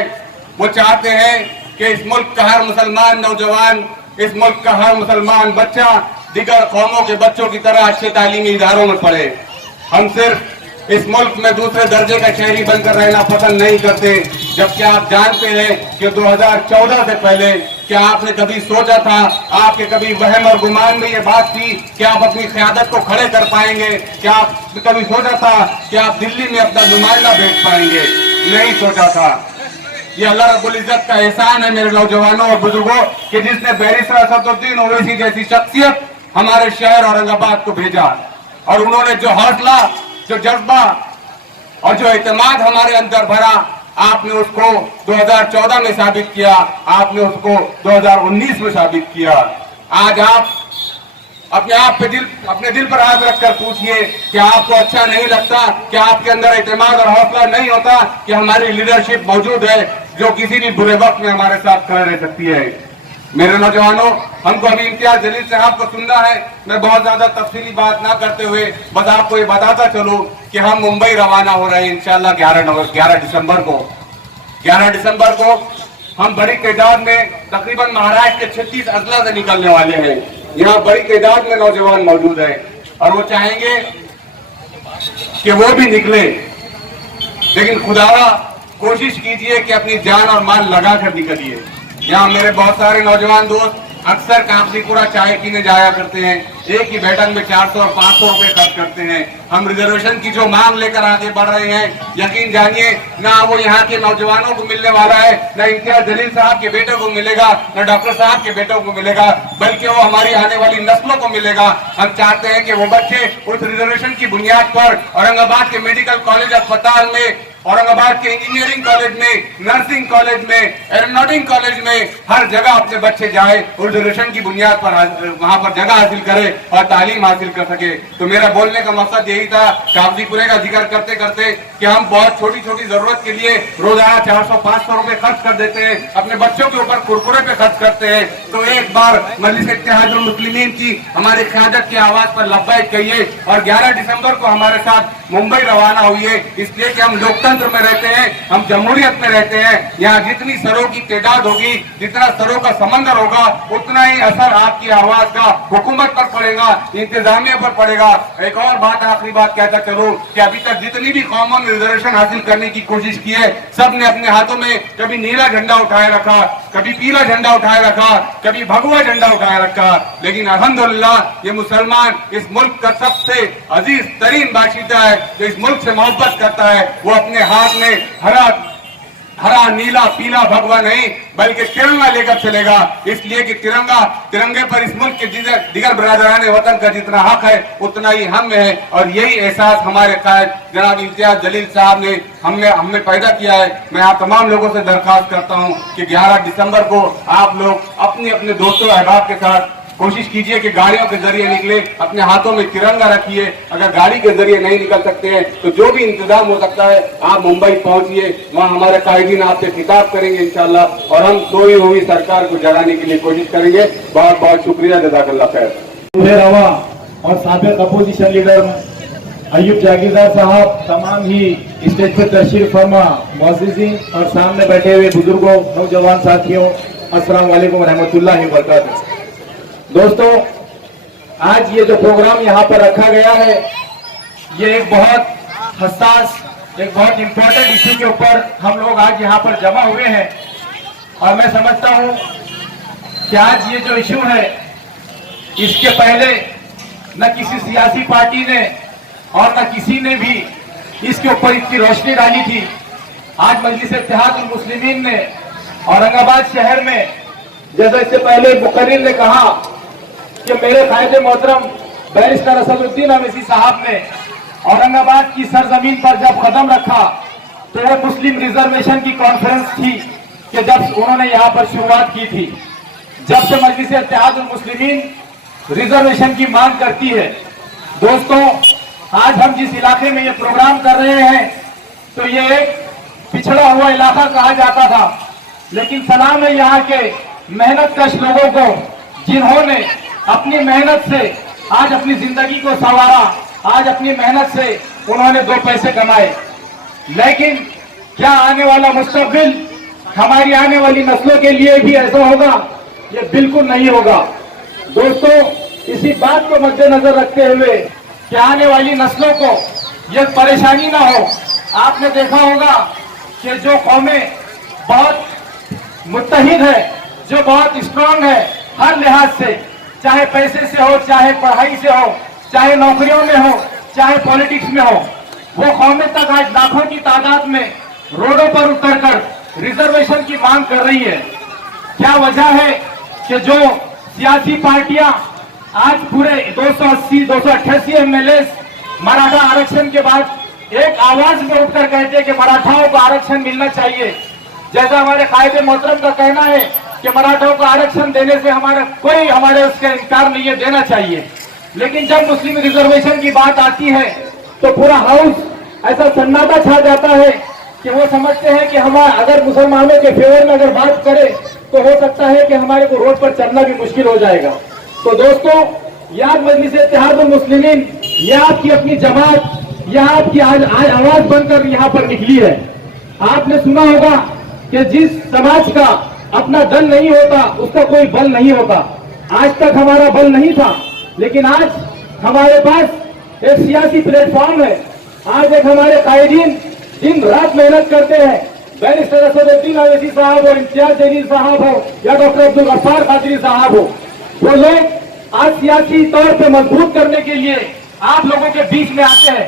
वो चाहते हैं कि इस मुल्क का हर मुसलमान नौजवान, इस मुल्क का हर मुसलमान बच्चा दिगर कौमों के बच्चों की तरह अच्छे तालीमी इदारों में पढ़े। हम सिर्फ इस मुल्क में दूसरे दर्जे का शहरी बनकर रहना पसंद नहीं करते, जबकि आप जानते हैं कि 2014 से पहले क्या आपने कभी सोचा था, आपके कभी वहम और गुमान में ये बात थी कि आप अपनी क़यादत को खड़े कर पाएंगे? क्या आप कभी सोचा था कि आप दिल्ली में अपना नुमाइंदा भेज पाएंगे? नहीं सोचा था। ये अल्लाह रब्बुल इज्जत का एहसान है मेरे नौजवानों और बुजुर्गों कि जिसने बैरिस्टर असदुद्दीन ओवैसी जैसी शख्सियत हमारे शहर औरंगाबाद को भेजा, और उन्होंने जो हौसला, जो जज्बा और जो एतमाद हमारे अंदर भरा, आपने उसको 2014 में साबित किया, आपने उसको 2019 में साबित किया। आज आप अपने दिल पर हाथ रखकर पूछिए कि आपको अच्छा नहीं लगता, कि आपके अंदर एतमाद और हौसला नहीं होता कि हमारी लीडरशिप मौजूद है जो किसी भी बुरे वक्त में हमारे साथ खड़े रह सकती है। मेरे नौजवानों, हमको अभी इम्तियाज जलील साहब को सुनना है। मैं बहुत ज्यादा तफसीली बात ना करते हुए बस आपको ये बताता चलूं कि हम मुंबई रवाना हो रहे हैं इंशाल्लाह 11 दिसंबर को। 11 दिसंबर को हम बड़ी तादाद में तकरीबन महाराष्ट्र के 36 अजला से निकलने वाले हैं। यहाँ बड़ी तादाद में नौजवान मौजूद है और वो चाहेंगे कि वो भी निकले, लेकिन खुदारा कोशिश कीजिए कि अपनी जान और माल लगा कर निकलिए। यहाँ मेरे बहुत सारे नौजवान दोस्त अक्सर कागजीपुरा चाय पीने जाया करते हैं, एक ही बैठक में 400 और 500 रुपए खर्च करते हैं। हम रिजर्वेशन की जो मांग लेकर आगे बढ़ रहे हैं, यकीन जानिए ना वो यहाँ के नौजवानों को मिलने वाला है, ना इम्तियाज जलील साहब के बेटों को मिलेगा, ना डॉक्टर साहब के बेटों को मिलेगा, बल्कि वो हमारी आने वाली नस्लों को मिलेगा। हम चाहते हैं कि वो बच्चे उस रिजर्वेशन की बुनियाद पर औरंगाबाद के मेडिकल कॉलेज अस्पताल में, औरंगाबाद के इंजीनियरिंग कॉलेज में, नर्सिंग कॉलेज में, एरोनॉटिक कॉलेज में, हर जगह अपने बच्चे जाए, रिजर्वेशन की बुनियाद पर वहां पर जगह हासिल करे और तालीम हासिल कर सके। तो मेरा बोलने का मकसद यही था, कागजीपुरे का जिक्र करते करते कि हम बहुत छोटी छोटी जरूरत के लिए रोजाना 400-500 रुपए खर्च कर देते हैं, अपने बच्चों के ऊपर कुरकुरे पे खर्च करते हैं। तो एक बार मजलिस इत्तेहादुल मुस्लिमीन की हमारी क़यादत की आवाज पर लब्बैक कहिए और 11 दिसंबर को हमारे साथ मुंबई रवाना हुई, इसलिए कि हम लोकतंत्र में रहते हैं, हम जमहूरियत में रहते हैं। यहाँ जितनी सरों की तादाद होगी, जितना सरों का समंदर होगा, उतना ही असर आपकी आवाज का हुकूमत पर पड़ेगा, इंतजामिया पर पड़ेगा। एक और बात, आखिरी बात कहता चलो कि अभी तक जितनी भी कौमों ने रिजर्वेशन हासिल करने की कोशिश की है, सब ने अपने हाथों में कभी नीला झंडा उठाए रखा, कभी पीला झंडा उठाए रखा, कभी भगवा झंडा उठाए रखा, लेकिन अल्हम्दुलिल्लाह ये मुसलमान इस मुल्क का सबसे अजीज तरीन बाशिंदा है, जो इस मुल्क से मोहब्बत करता है, वो अपने हाथ में हरा हरा नीला पीला भगवा नहीं बल्कि तिरंगा लेकर चलेगा। इसलिए कि तिरंगे पर इस मुल्क के दिगर बरादरान वतन का जितना हक है उतना ही हम में है। और यही एहसास हमारे कायद जनाब इम्तियाज जलील साहब ने हमने पैदा किया है। मैं आप तमाम लोगों से दरख्वास्त करता हूं कि 11 दिसंबर को आप लोग अपने अपने दोस्तों अहबाब के साथ कोशिश कीजिए कि गाड़ियों के जरिए निकले, अपने हाथों में तिरंगा रखिए। अगर गाड़ी के जरिए नहीं निकल सकते हैं तो जो भी इंतजाम हो सकता है आप मुंबई पहुंचिए, वहां हमारे कायदीन आपसे खिताब करेंगे इंशाल्लाह और हम सोई हुई सरकार को जगाने के लिए कोशिश करेंगे। बहुत बहुत शुक्रिया, जज़ाकल्लाह खैर। रवा और साबिक अपोजिशन लीडर अयूब जागीरदार साहब, तमाम ही स्टेज पर तशरीफ फरमा मुअज़्ज़िज़ीन और सामने बैठे हुए बुजुर्गों, नौजवान साथियों, अस्सलाम वालेकुम रहमतुल्लाहि व बरकातहू। दोस्तों, आज ये जो प्रोग्राम यहाँ पर रखा गया है ये एक बहुत हसास, एक बहुत इंपॉर्टेंट इश्यू के ऊपर हम लोग आज यहाँ पर जमा हुए हैं। और मैं समझता हूँ कि आज ये जो इश्यू है इसके पहले न किसी सियासी पार्टी ने और न किसी ने भी इसके ऊपर इतनी रोशनी डाली थी। आज मजलिस इत्तेहादुल मुस्लिमीन ने औरंगाबाद शहर में, जैसा इससे पहले मुकर्रिर ने कहा कि मेरे कायदे मोहतरम बैरिस्टर असदुद्दीन अवैसी साहब ने औरंगाबाद की सरजमीन पर जब कदम रखा तो वो मुस्लिम रिजर्वेशन की कॉन्फ्रेंस थी कि जब उन्होंने यहाँ पर शुरुआत की थी। जब से मजलिस इत्तेहादुल मुस्लिमीन रिजर्वेशन की मांग करती है। दोस्तों, आज हम जिस इलाके में ये प्रोग्राम कर रहे हैं तो ये एक पिछड़ा हुआ इलाका कहा जाता था, लेकिन सलाम है यहाँ के मेहनत कश लोगों को जिन्होंने अपनी मेहनत से आज अपनी जिंदगी को संवारा, आज अपनी मेहनत से उन्होंने 2 पैसे कमाए। लेकिन क्या आने वाला मुस्तकबिल हमारी आने वाली नस्लों के लिए भी ऐसा होगा? ये बिल्कुल नहीं होगा। दोस्तों, इसी बात को मद्देनजर रखते हुए कि आने वाली नस्लों को ये परेशानी ना हो, आपने देखा होगा कि जो कौमें बहुत मुत्तहिद है, जो बहुत स्ट्रांग है हर लिहाज से, चाहे पैसे से हो, चाहे पढ़ाई से हो, चाहे नौकरियों में हो, चाहे पॉलिटिक्स में हो, वो कौमें तक आज लाखों की तादाद में रोडों पर उतरकर रिजर्वेशन की मांग कर रही है। क्या वजह है कि जो सियासी पार्टियां आज पूरे 288 एमएलए मराठा आरक्षण के बाद एक आवाज में उठकर कहते हैं कि मराठाओं को आरक्षण मिलना चाहिए। जैसा हमारे कायदे मोहतरम का कहना है कि मराठों को आरक्षण देने से हमारे उसका इनकार नहीं है, देना चाहिए। लेकिन जब मुस्लिम रिजर्वेशन की बात आती है तो पूरा हाउस ऐसा सन्नाटा छा जाता है कि वो समझते हैं कि हमारा अगर मुसलमानों के फेवर में अगर बात करें तो हो सकता है कि हमारे को रोड पर चलना भी मुश्किल हो जाएगा। तो दोस्तों, याद मजलिस इत्तेहादुल मुस्लिमीन, ये आपकी अपनी जमात, यह आपकी आज आवाज बनकर यहाँ पर निकली है। आपने सुना होगा कि जिस समाज का अपना दल नहीं होता उसका कोई बल नहीं होता। आज तक हमारा बल नहीं था, लेकिन आज हमारे पास एक सियासी प्लेटफॉर्म है। आज एक हमारे कायदीन दिन रात मेहनत करते हैं। बैरिस्टर असदुद्दीन अवैसी साहब हो, इम्तियाज जलील साहब हो या डॉक्टर अब्दुल गफ्फार कादरी साहब हो, वो लोग आज सियासी तौर पे मजबूत करने के लिए आप लोगों के बीच में आते हैं।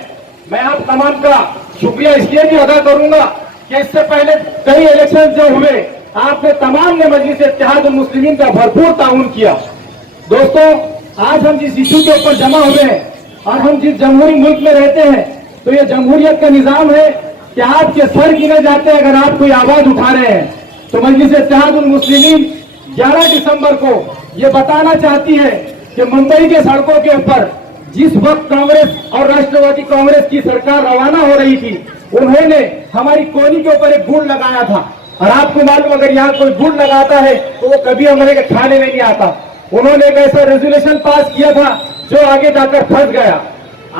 मैं आप तमाम का शुक्रिया इसलिए भी अदा करूंगा कि इससे पहले कई इलेक्शन जो हुए आपने तमाम ने मजलिस इत्तेहादुल मुस्लिमीन का भरपूर ताउन किया। दोस्तों, आज हम जिस इशू के ऊपर जमा हुए हैं और हम जिस जमहूरी मुल्क में रहते हैं तो ये जमहूरियत का निजाम है कि आपके सर गिने जाते हैं अगर आप कोई आवाज उठा रहे हैं। तो मजलिस इत्तेहादुल मुस्लिमीन 11 दिसंबर को ये बताना चाहती है कि मुंबई के सड़कों के ऊपर जिस वक्त कांग्रेस और राष्ट्रवादी कांग्रेस की सरकार रवाना हो रही थी, उन्होंने हमारी कोनी के ऊपर एक गुड़ लगाया था। और आपको मालूम, अगर यहाँ कोई गुड़ लगाता है तो वो कभी हमारे खाने में नहीं आता। उन्होंने एक ऐसा रेजोल्यूशन पास किया था जो आगे जाकर फंस गया।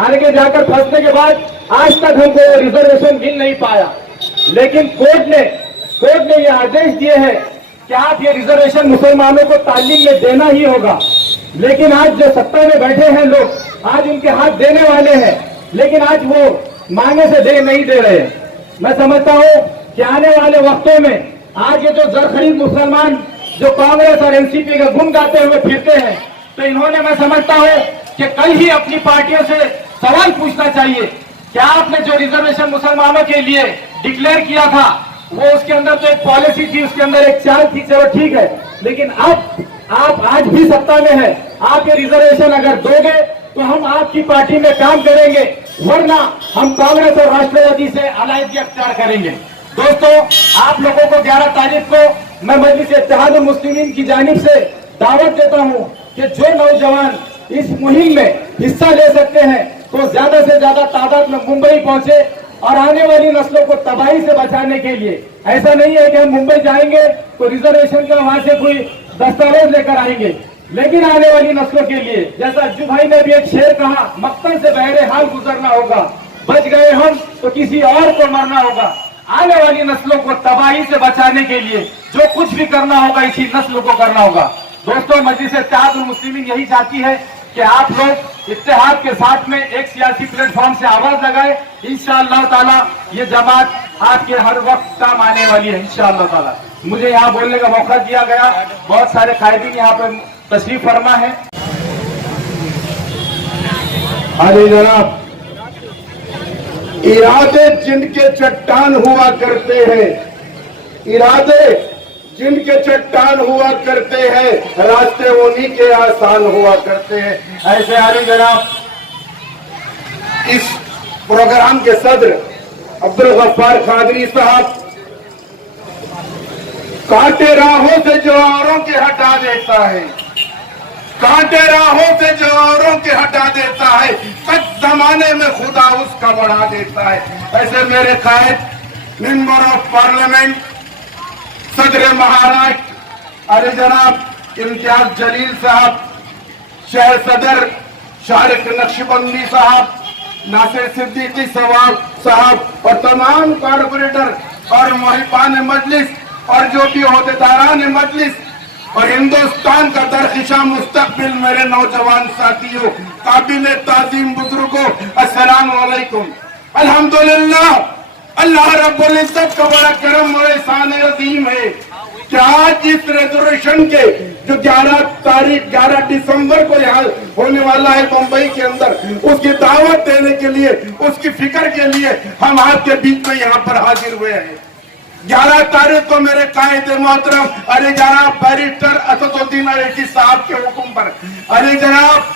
आगे जाकर फंसने के बाद आज तक हमको रिजर्वेशन मिल नहीं पाया। लेकिन कोर्ट ने ये आदेश दिए हैं कि आप ये रिजर्वेशन मुसलमानों को तालीम में देना ही होगा। लेकिन आज जो सत्ता में बैठे हैं लोग, आज उनके हाथ देने वाले हैं, लेकिन आज वो मांगे से नहीं दे रहे। मैं समझता हूँ कि आने वाले वक्तों में आज ये जो जरखरीद मुसलमान जो कांग्रेस और एनसीपी का गुण गाते हुए फिरते हैं, तो इन्होंने, मैं समझता हूँ कि कल ही अपनी पार्टियों से सवाल पूछना चाहिए कि आपने जो रिजर्वेशन मुसलमानों के लिए डिक्लेयर किया था वो उसके अंदर तो एक पॉलिसी थी, उसके अंदर एक चाल थी, चलो ठीक है, लेकिन अब आप आज भी सत्ता में है, आप ये रिजर्वेशन अगर दोगे तो हम आपकी पार्टी में काम करेंगे, वरना हम कांग्रेस और राष्ट्रवादी से अलायदी अख्तियार करेंगे। दोस्तों, आप लोगों को 11 तारीख को मैं मजलिस इत्तेहादुल मुस्लिमीन की जानिब से दावत देता हूं कि जो नौजवान इस मुहिम में हिस्सा ले सकते हैं तो ज्यादा से ज्यादा तादाद में मुंबई पहुंचे और आने वाली नस्लों को तबाही से बचाने के लिए। ऐसा नहीं है कि हम मुंबई जाएंगे तो रिजर्वेशन का वहां से कोई दस्तावेज लेकर आएंगे, लेकिन आने वाली नस्लों के लिए, जैसा अज्जू भाई ने भी एक शेर कहा, मक्तल से बहरे हाल गुजरना होगा, बच गए हम तो किसी और को मरना होगा। आने वाली नस्लों को तबाही से बचाने के लिए जो कुछ भी करना होगा इसी नस्ल को करना होगा। दोस्तों, मजलिस इत्तेहादुल मुस्लिमीन यही चाहती है कि आप लोग इत्तेहाद के साथ में एक सियासी प्लेटफॉर्म से आवाज लगाए। इंशाअल्लाह ताला ये जमात आपके हर वक्त काम आने वाली है इंशाअल्लाह ताला। मुझे यहाँ बोलने का मौका दिया गया, बहुत सारे कायदीन यहाँ पर तशरीफ फरमा है। अरे जनाब, इरादे जिनके चट्टान हुआ करते हैं, इरादे जिनके चट्टान हुआ करते हैं, रास्ते उन्हीं के आसान हुआ करते हैं। ऐसे अली जनाब इस प्रोग्राम के सदर अब्दुल गफ्फार कादरी साहब कांटे राहों से जो औरों के हटा देता है, कांटे राहों से जो औरों के हटा देता है, कद जमाने में खुदा उसका बढ़ा देता है। ऐसे मेरे कायद मेंबर ऑफ पार्लियामेंट सदर महाराष्ट्र अरे जनाब इम्तियाज जलील साहब, शहर सदर शारिक नक्शबंदी साहब, नासिर सिद्दीकी साहब और तमाम कारपोरेटर और मुहिबान मजलिस और जो भी ओहदेदारान मजलिस और हिंदुस्तान का दरख्शा मुस्तकबिल मेरे नौजवान साथियों, काबिल ताज़ीम बुजुर्गों, अस्सलाम वालेकुम। अल्हम्दुलिल्लाह, अल्लाह रब्बुल इज्जत का बड़ा करम और एहसान अज़ीम है कि आज इस रिजर्वेशन के जो 11 दिसंबर को यहाँ होने वाला है मुंबई के अंदर, उसकी दावत देने के लिए, उसकी फिक्र के लिए हम आपके बीच में यहाँ पर हाजिर हुए हैं। 11 तारीख को मेरे कायदे मोहतरम अरे जनाब बैरिस्टर असदुद्दीन अवैसी साहब के हुक्म पर, अरे जनाब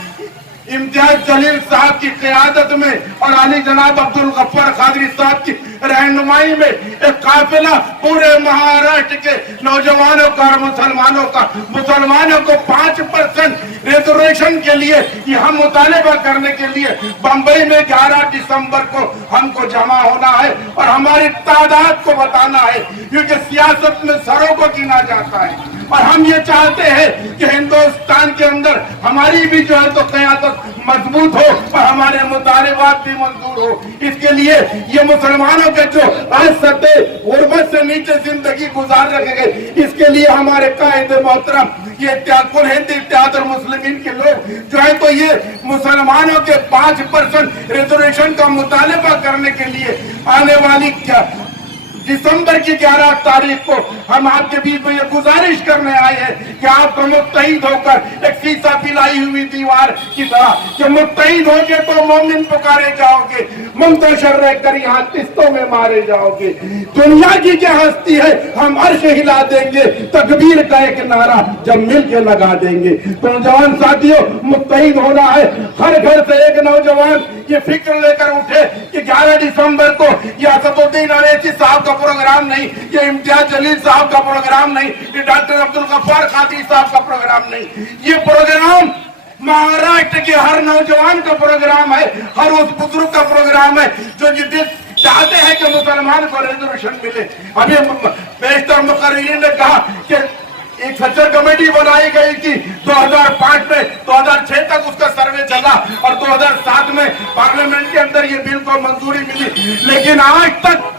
इम्तियाज जलील साहब की क़यादत में और अली जनाब अब्दुल गफ्फार कादरी साहब की रहनुमाई में एक काफिला पूरे महाराष्ट्र के नौजवानों का और मुसलमानों को 5% रिजर्वेशन के लिए यहाँ मुतालिबा करने के लिए बंबई में 11 दिसंबर को हमको जमा होना है और हमारी तादाद को बताना है, क्योंकि सियासत में सरों को गिना जाता है और हम ये चाहते हैं कि हिंदुस्तान के अंदर हमारी भी जो है तो क़यादत मजबूत हो और हमारे मुतालिबात भी मंजूर हो। इसके लिए ये मुसलमानों के जो आज सतह गुर्बत से नीचे जिंदगी गुजार रखे गए, इसके लिए हमारे कायदे मोहतरम ये हिंद इत्तेहादुल मुस्लिमीन के लोग जो है तो ये मुसलमानों के 5% रिजर्वेशन का मुतालिबा करने के लिए आने वाली दिसंबर की 11 तारीख को हम आपके बीच में ये गुजारिश करने आए हैं कि आप मुत्तहिद होकर एक शीशा पिलाई हुई दीवार की तरह कि मुत्तहिद होगे तो मोमिन पुकारे जाओगे, मुंतशर रहकर यहाँ किस्तों में मारे जाओगे। दुनिया की क्या हस्ती है, हम अर्श हिला देंगे, तकबीर का एक नारा जब मिल के लगा देंगे। तो नौजवान साथियों, मुत्तहिद होना है। हर घर से एक नौजवान ये फिक्र लेकर उठे कि 11 दिसंबर को ये असदुद्दीन अवैसी साहब का प्रोग्राम नहीं, ये इम्तियाज जलील साहब का प्रोग्राम नहीं, ये डॉक्टर अब्दुल गफ्फार कादरी साहब का प्रोग्राम नहीं, ये प्रोग्राम महाराष्ट्र के हर नौजवान का प्रोग्राम है, हर उस बुजुर्ग का प्रोग्राम है जो चाहते हैं कि मुसलमान को रिजर्वेशन मिले। अभी बेशतर मुकर्रिरीन ने कहा कि एक सच्चर कमेटी बनाई गई थी 2005 में, 2006 तक उसका सर्वे चला और 2007 में पार्लियामेंट के अंदर ये बिल को मंजूरी मिली, लेकिन आज तक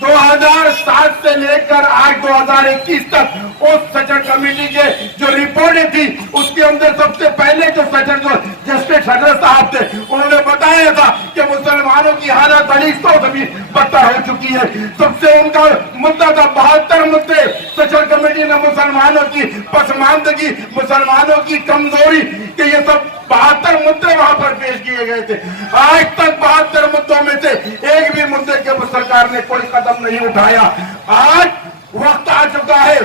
2007 से लेकर आज 2021 तक उस सचर कमेटी के जो रिपोर्टें थी उसके अंदर सबसे पहले जो सचर जो जस्टिस सदर साहब थे उन्होंने बताया था कि मुसलमानों की हालत दलितों से भी बदतर हो चुकी है। सबसे उनका मुद्दा था 72 मुद्दे सचर कमेटी ने मुसलमानों की पसमानदगी, मुसलमानों की कमजोरी के ये सब 72 मुद्दे वहां पर पेश किए गए थे। आज तक 72 मुद्दे मुद्दों में से एक भी मुद्दे के ऊपर सरकार ने कोई कदम नहीं उठाया। आज वक्त आ चुका है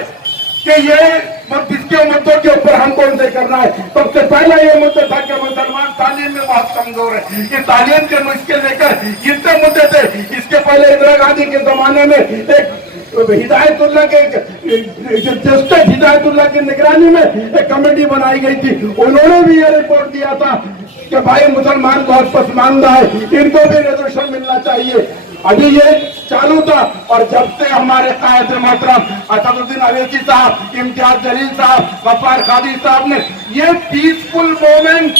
कि ये जिसके मुद्दों के ऊपर हमको उनसे करना है। सबसे पहला ये मुद्दा था कि मुसलमान तालीम में बहुत कमजोर है। ये तालीम के मुश्किल लेकर जितने मुद्दे थे, इसके पहले इंदिरा गांधी के जमाने में एक हिदायतुल्लाह के जस्टिस हिदायतुल्लाह की निगरानी में एक कमेटी बनाई गई थी। उन्होंने भी ये रिपोर्ट दिया था कि भाई मुसलमान बहुत पसमानदा है, इनको भी रिजर्वेशन मिलना चाहिए। अभी ये चालू था और जब से हमारे कायद मोहतरम असदुद्दीन अवैसी साहब, इम्तियाज जलील साहब, गफ्फार कादी साहब ने ये पीसफुल मूवमेंट,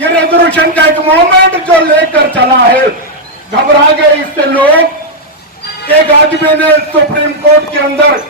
ये रेजोल्यूशन का एक मूवमेंट जो लेकर चला है, घबरा गए इससे लोग। एक आदमी ने सुप्रीम कोर्ट के अंदर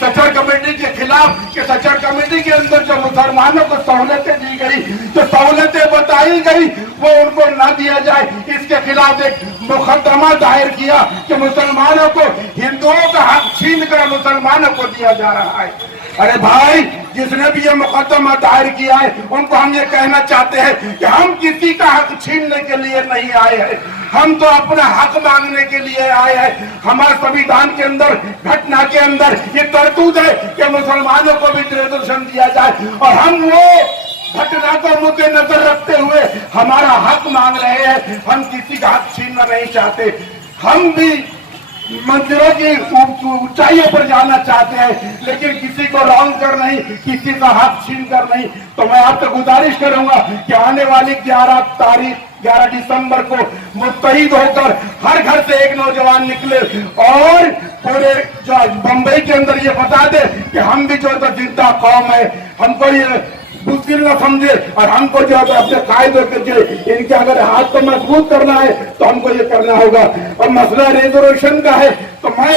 सचर कमेटी के खिलाफ कि सचर कमेटी के अंदर जो मुसलमानों को सहूलतें दी गई, जो सहूलतें बताई गई, वो उनको ना दिया जाए, इसके खिलाफ एक मुकदमा दायर किया कि मुसलमानों को, हिंदुओं का हक छीन कर मुसलमानों को दिया जा रहा है। अरे भाई, जिसने भी ये मुकदमा दायर किया है उनको हम ये कहना चाहते हैं कि हम किसी का हक छीनने के लिए नहीं आए हैं, हम तो अपना हक मांगने के लिए आए हैं। हमारे संविधान के अंदर, घटना के अंदर ये तरतूद है कि मुसलमानों को भी रिजर्वेशन दिया जाए और हम वो घटना को मद्देनजर रखते हुए हमारा हक मांग रहे हैं। हम किसी का हक छीनना नहीं चाहते, हम भी मंदिरों की ऊंचाइयों पर जाना चाहते हैं, लेकिन किसी को रॉन्ग कर नहीं, किसी का हक छीन कर नहीं। तो मैं आपसे गुजारिश करूंगा कि आने वाली 11 दिसंबर को मुत्तहिद होकर हर घर से एक नौजवान निकले और पूरे जो बंबई के अंदर ये बता दे कि हम भी जो है जिंदा कौम है, हमको ये मुश्किल न समझे और हमको जो है अपने कायदे के इनके अगर हाथ को मजबूत करना है तो हमको ये करना होगा। और मसला रिजर्वेशन का है तो मैं,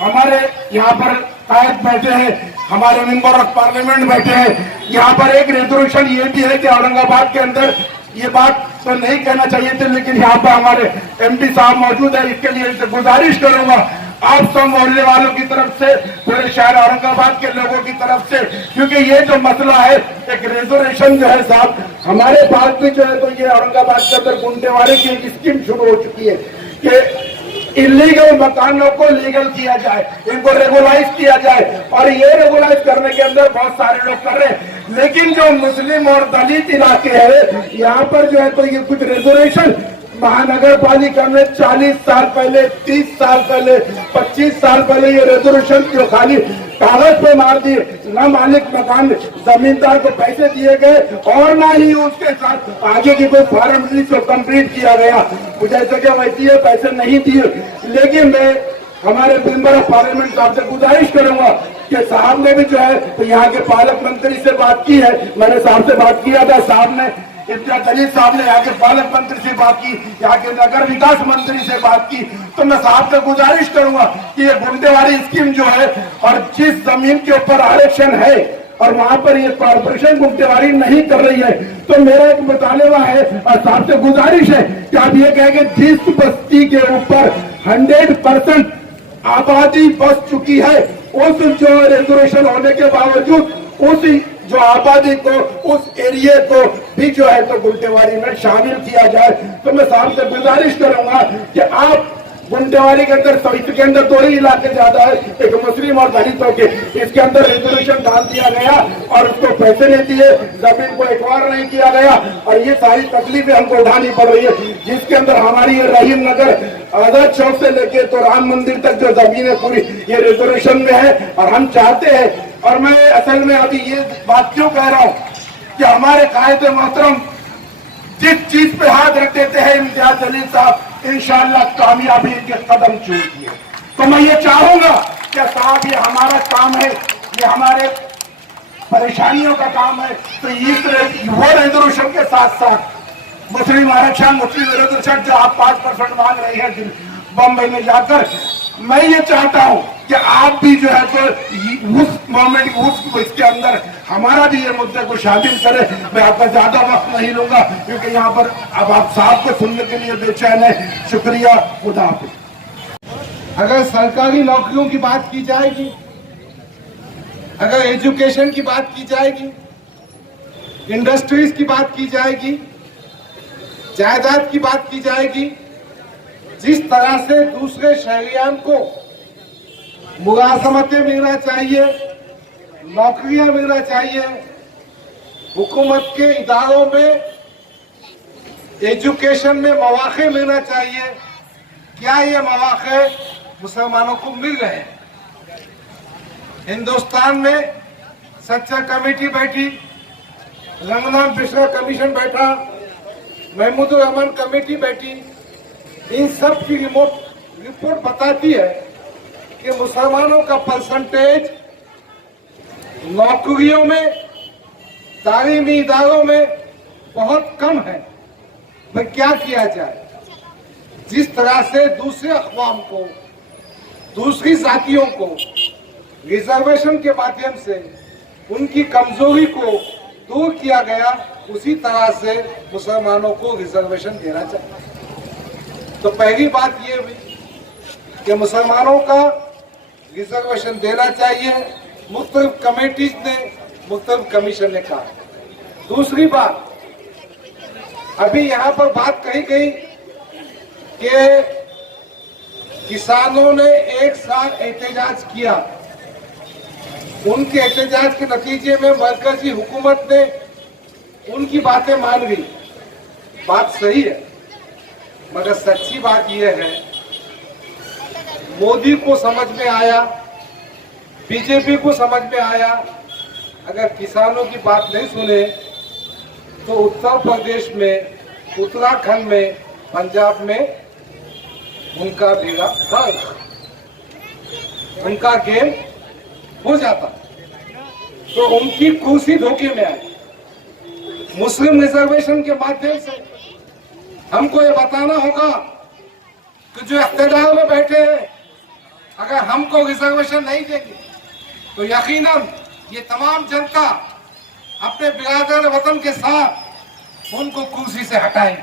हमारे यहाँ पर कायद बैठे हैं, हमारे मेंबर ऑफ पार्लियामेंट बैठे हैं, यहाँ पर एक रिजर्वेशन ये भी है कि औरंगाबाद के अंदर, ये बात तो नहीं कहना चाहिए थी लेकिन यहाँ पर हमारे एमपी साहब मौजूद है, इसके लिए गुजारिश करूंगा आप सब मोहल्ले वालों की तरफ से, पूरे शहर औरंगाबाद के लोगों की तरफ से, क्योंकि ये जो मसला है एक रिजर्वेशन जो है साहब, हमारे पास भी जो है तो ये औरंगाबाद के अंदर गुंडेवारी की एक स्कीम शुरू हो चुकी है कि इलीगल मकानों को लीगल किया जाए, इनको रेगुलाइज किया जाए। और ये रेगुलाइज करने के अंदर बहुत सारे लोग कर रहे हैं, लेकिन जो मुस्लिम और दलित इलाके हैं यहाँ पर जो है तो ये कुछ रिजर्वेशन महानगर पालिका में 40 साल पहले, 30 साल पहले, 25 साल पहले ये रिजर्वेशन जो खाली कागज पे मार दिए, न मालिक मकान जमींदार को पैसे दिए गए और ना ही उसके साथ आगे की कोई फॉर्मेलिटी को कंप्लीट किया गया। जैसे कि वैसे ये पैसे नहीं दिए, लेकिन मैं हमारे मेंबर ऑफ पार्लियामेंट साहब से गुजारिश करूंगा कि साहब ने भी जो है तो यहाँ के पालक मंत्री से बात की है, मैंने साहब से बात किया था, साहब ने इम्तियाज जलील साहब ने यहाँ के पालक मंत्री से बात की, यहाँ के नगर विकास मंत्री से बात की। तो मैं साहब से गुजारिश करूंगा कि ये गुंडेवारी स्कीम जो है और जिस जमीन के ऊपर आरक्षण है और वहां पर ये कॉर्पोरेशन गुंडेवारी नहीं कर रही है, तो मेरा एक मुतालबा है और साहब से गुजारिश है कि आप ये कहेंगे जिस बस्ती के ऊपर 100% आबादी बस चुकी है, उस जो रिजर्वेशन होने के बावजूद उस जो आबादी को, उस एरिया को भी जो है तो गुंडेवारी में शामिल किया जाए। तो मैं साहब से गुजारिश करूंगा कि आप गुंडेवारी के अंदर, तो इसके अंदर 2 ही इलाके ज्यादा है, एक मुस्लिम और दलितों के, इसके अंदर रिजर्वेशन डाल दिया गया और उसको पैसे नहीं दिए, जमीन को एक्वायर नहीं किया गया और ये सारी तकलीफें हमको उठानी पड़ रही है, जिसके अंदर हमारी ये रहीम नगर आजाद चौक से लेके तो राम मंदिर तक जो जमीन है पूरी ये रिजर्वेशन में है। और हम चाहते हैं, और मैं असल में अभी ये बात क्यों कह रहा हूँ कि हमारे कायदे मोहतरम जिस चीज पे हाथ रख देते हैं इम्तियाज जलील साहब, इंशाअल्लाह कामयाबी के कदम चूमती है। तो मैं ये चाहूंगा कि साहब ये हमारा काम है, ये हमारे परेशानियों का काम है, तो इस वो रिजर्वेशन के साथ साथ मुस्लिम आरक्षण, मुस्लिम रिजर्वेशन जो आप 5% मांग रही है बम्बई में जाकर, मैं ये चाहता हूं कि आप भी जो है तो उस मोमेंट, उस इसके अंदर हमारा भी ये मुद्दे को शामिल करें। मैं आपका ज्यादा वक्त नहीं लूंगा क्योंकि यहाँ पर अब आप साहब को सुनने के लिए बेचैन है। शुक्रिया, खुदा हाफिज। अगर सरकारी नौकरियों की बात की जाएगी, अगर एजुकेशन की बात की जाएगी, इंडस्ट्रीज की बात की जाएगी, जायदाद की बात की जाएगी। जिस तरह से दूसरे शहरियान को मुलाजमतें मिलना चाहिए, नौकरियां मिलना चाहिए, हुकूमत के इदारों में एजुकेशन में मौके मिलना चाहिए, क्या ये मौके मुसलमानों को मिल रहे हैं? हिंदुस्तान में सच्चा कमेटी बैठी, रंगनाथ मिश्रा कमीशन बैठा, महमूदुर रहमान कमेटी बैठी। इन सब की रिपोर्ट बताती है कि मुसलमानों का परसेंटेज नौकरियों में, तालीमी इदारों में बहुत कम है। भाई क्या किया जाए? जिस तरह से दूसरे अक़वाम को, दूसरी जातियों को रिजर्वेशन के माध्यम से उनकी कमजोरी को दूर किया गया, उसी तरह से मुसलमानों को रिजर्वेशन देना चाहिए। तो पहली बात ये हुई कि मुसलमानों का रिजर्वेशन देना चाहिए, मुख्तलिफ कमेटीज ने, मुख्तलिफ कमीशन ने कहा। दूसरी बात, अभी यहाँ पर बात कही गई कि किसानों ने एक साल एहतजाज किया, उनके एहतजाज के नतीजे में मरकजी हुकूमत ने उनकी बातें मान ली। बात सही है, मगर सच्ची बात यह है, मोदी को समझ में आया, बीजेपी को समझ में आया, अगर किसानों की बात नहीं सुने तो उत्तर प्रदेश में, उत्तराखंड में, पंजाब में उनका बेड़ा गर्क, उनका गेम हो जाता। तो उनकी कुर्सी धोखे में आई। मुस्लिम रिजर्वेशन के माध्यम से हमको ये बताना होगा कि जो इख्तियार में बैठे हैं, अगर हमको रिजर्वेशन नहीं देंगे तो यकीनन ये तमाम जनता अपने बिरादर वतन के साथ उनको कुर्सी से हटाएंगे।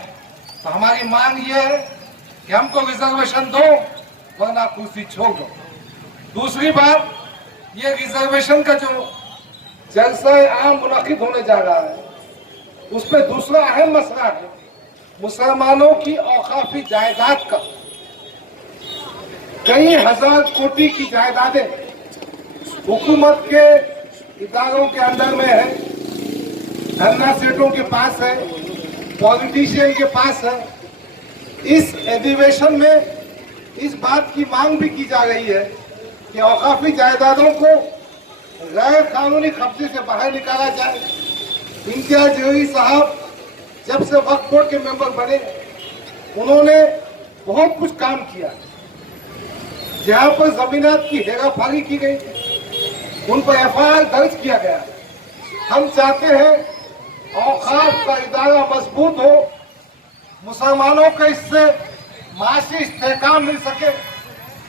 तो हमारी मांग ये है कि हमको रिजर्वेशन दो, वरना कुर्सी छोड़ दो। दूसरी बात, ये रिजर्वेशन का जो जलसा आम मुनाकिद होने जा रहा है, उसमें दूसरा अहम मसला है मुसलमानों की औकाफी जायदाद का। कई हजार कोटी की जायदादें हुकूमत के इदारों के अंदर में है, धरना सेठों के पास है, पॉलिटिशियन के पास है। इस अधिवेशन में इस बात की मांग भी की जा रही है कि औकाफी जायदादों को गैर कानूनी कब्जे से बाहर निकाला जाए। इम्तियाज जलील साहब जब से वक्फ बोर्ड के मेंबर बने, उन्होंने बहुत कुछ काम किया। जहां पर जमीनात की हेराफेरी की गई, उन पर एफआईआर दर्ज किया गया। हम चाहते हैं औकाफ का इदारा मजबूत हो, मुसलमानों को इससे माशी इस्तेहकाम मिल सके,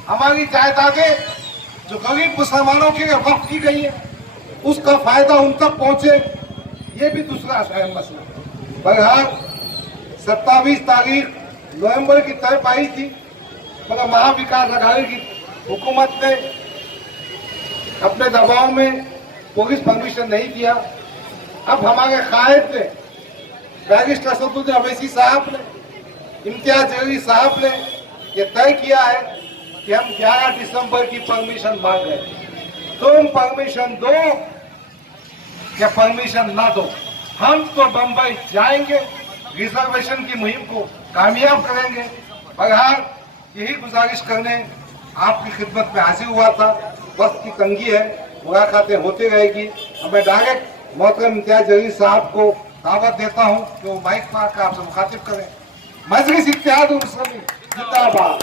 हमारी जायदादें जो गरीब मुसलमानों के लिए वक्फ की गई है उसका फायदा उन तक पहुंचे, ये भी दूसरा अहम मसला। बहरहाल 27 तारीख नवंबर की तय पाई थी, मगर महाविकास अघाड़ी की हुकूमत ने अपने दबाव में पुलिस परमिशन नहीं दिया। अब हमारे कायद ने, बैरिस्टर असदुद्दीन अवैसी साहब ने, इम्तियाज जलील साहब ने ये तय किया है कि हम 11 दिसंबर की परमिशन मांग रहे हैं। तुम परमिशन दो या परमिशन ना दो, हम तो बंबई जाएंगे, रिजर्वेशन की मुहिम को कामयाब करेंगे। बहरहाल यही गुजारिश करने आपकी खिदमत में हाजिर हुआ था। वक्त की तंगी है, मुलाकातें होती रहेगी। मैं डायरेक्ट मोहतरम इम्तियाज जलील साहब को दावत देता हूं कि वो माइक पर आकर आपसे मुखातिब करें। मजलिस इत्तेहाद मुस्लिमीन जिंदाबाद।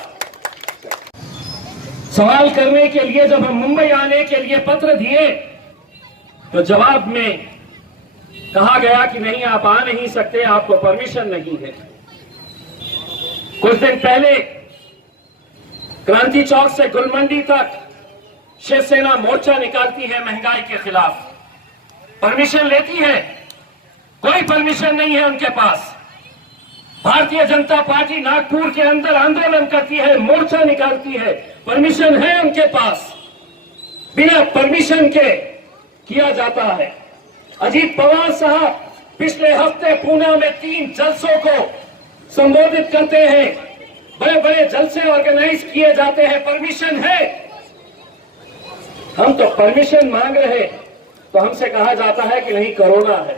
सवाल करने के लिए जब हम मुंबई आने के लिए पत्र दिए तो जवाब में कहा गया कि नहीं, आप आ नहीं सकते, आपको परमिशन नहीं है। कुछ दिन पहले क्रांति चौक से गुलमंडी तक शिवसेना मोर्चा निकालती है महंगाई के खिलाफ, परमिशन लेती है, कोई परमिशन नहीं है उनके पास। भारतीय जनता पार्टी नागपुर के अंदर आंदोलन करती है, मोर्चा निकालती है, परमिशन है उनके पास, बिना परमिशन के किया जाता है। अजीत पवार साहब पिछले हफ्ते पुणे में 3 जलसों को संबोधित करते हैं, बड़े बड़े जलसे ऑर्गेनाइज किए जाते हैं, परमिशन है। हम तो परमिशन मांग रहे तो हमसे कहा जाता है कि नहीं कोरोना है,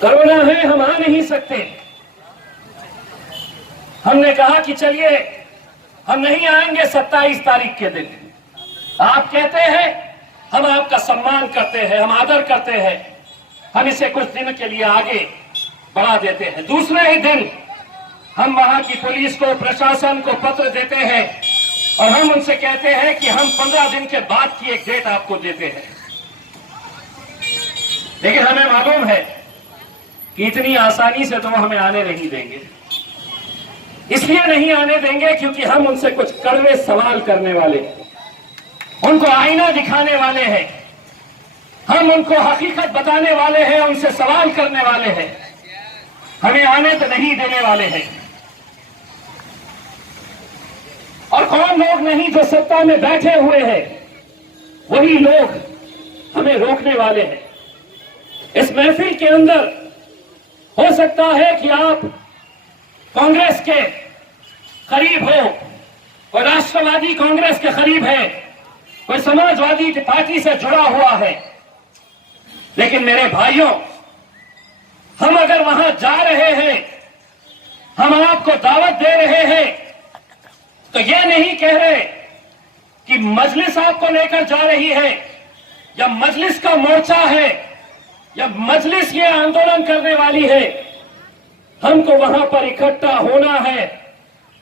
कोरोना है, हम आ नहीं सकते। हमने कहा कि चलिए हम नहीं आएंगे 27 तारीख के दिन। आप कहते हैं, हम आपका सम्मान करते हैं, हम आदर करते हैं, हम इसे कुछ दिन के लिए आगे बढ़ा देते हैं। दूसरे ही दिन हम वहां की पुलिस को, प्रशासन को पत्र देते हैं और हम उनसे कहते हैं कि हम 15 दिन के बाद की एक डेट आपको देते हैं। लेकिन हमें मालूम है कि इतनी आसानी से तो वो हमें आने नहीं देंगे। इसलिए नहीं आने देंगे क्योंकि हम उनसे कुछ कड़वे सवाल करने वाले हैं, उनको आईना दिखाने वाले हैं, हम उनको हकीकत बताने वाले हैं, उनसे सवाल करने वाले हैं। हमें आने तो नहीं देने वाले हैं। और कौन लोग नहीं जो सत्ता में बैठे हुए हैं, वही लोग हमें रोकने वाले हैं। इस महफिल के अंदर हो सकता है कि आप कांग्रेस के करीब हो, कोई राष्ट्रवादी कांग्रेस के करीब है, कोई समाजवादी पार्टी से जुड़ा हुआ है, लेकिन मेरे भाइयों, हम अगर वहां जा रहे हैं, हम आपको दावत दे रहे हैं, तो यह नहीं कह रहे कि मजलिस आपको लेकर जा रही है या मजलिस का मोर्चा है या मजलिस ये आंदोलन करने वाली है। हमको वहां पर इकट्ठा होना है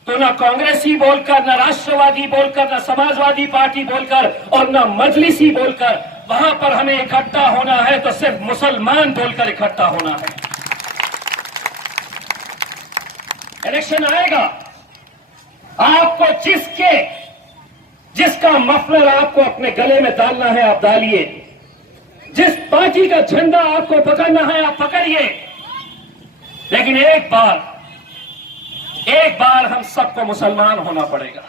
तो ना कांग्रेसी बोलकर, ना राष्ट्रवादी बोलकर, ना समाजवादी पार्टी बोलकर और ना मजलिसी बोलकर वहां पर हमें इकट्ठा होना है, तो सिर्फ मुसलमान बोलकर इकट्ठा होना है। इलेक्शन आएगा, आपको जिसका मफलर आपको अपने गले में डालना है आप डालिए, जिस पार्टी का झंडा आपको पकड़ना है आप पकड़िए, लेकिन एक बार हम सबको मुसलमान होना पड़ेगा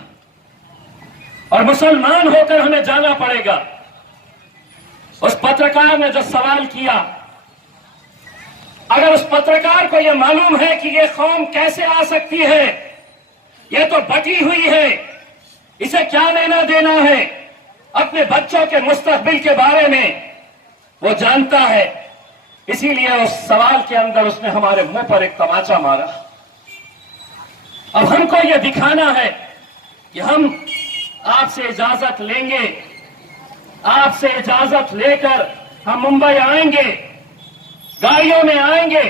और मुसलमान होकर हमें जाना पड़ेगा। उस पत्रकार ने जो सवाल किया, अगर उस पत्रकार को यह मालूम है कि यह कौम कैसे आ सकती है, यह तो बटी हुई है, इसे क्या लेना देना है, अपने बच्चों के मुस्तकबिल के बारे में वो जानता है, इसीलिए उस सवाल के अंदर उसने हमारे मुंह पर एक तमाचा मारा। अब हमको यह दिखाना है कि हम आपसे इजाजत लेंगे, आपसे इजाजत लेकर हम मुंबई आएंगे, गाड़ियों में आएंगे।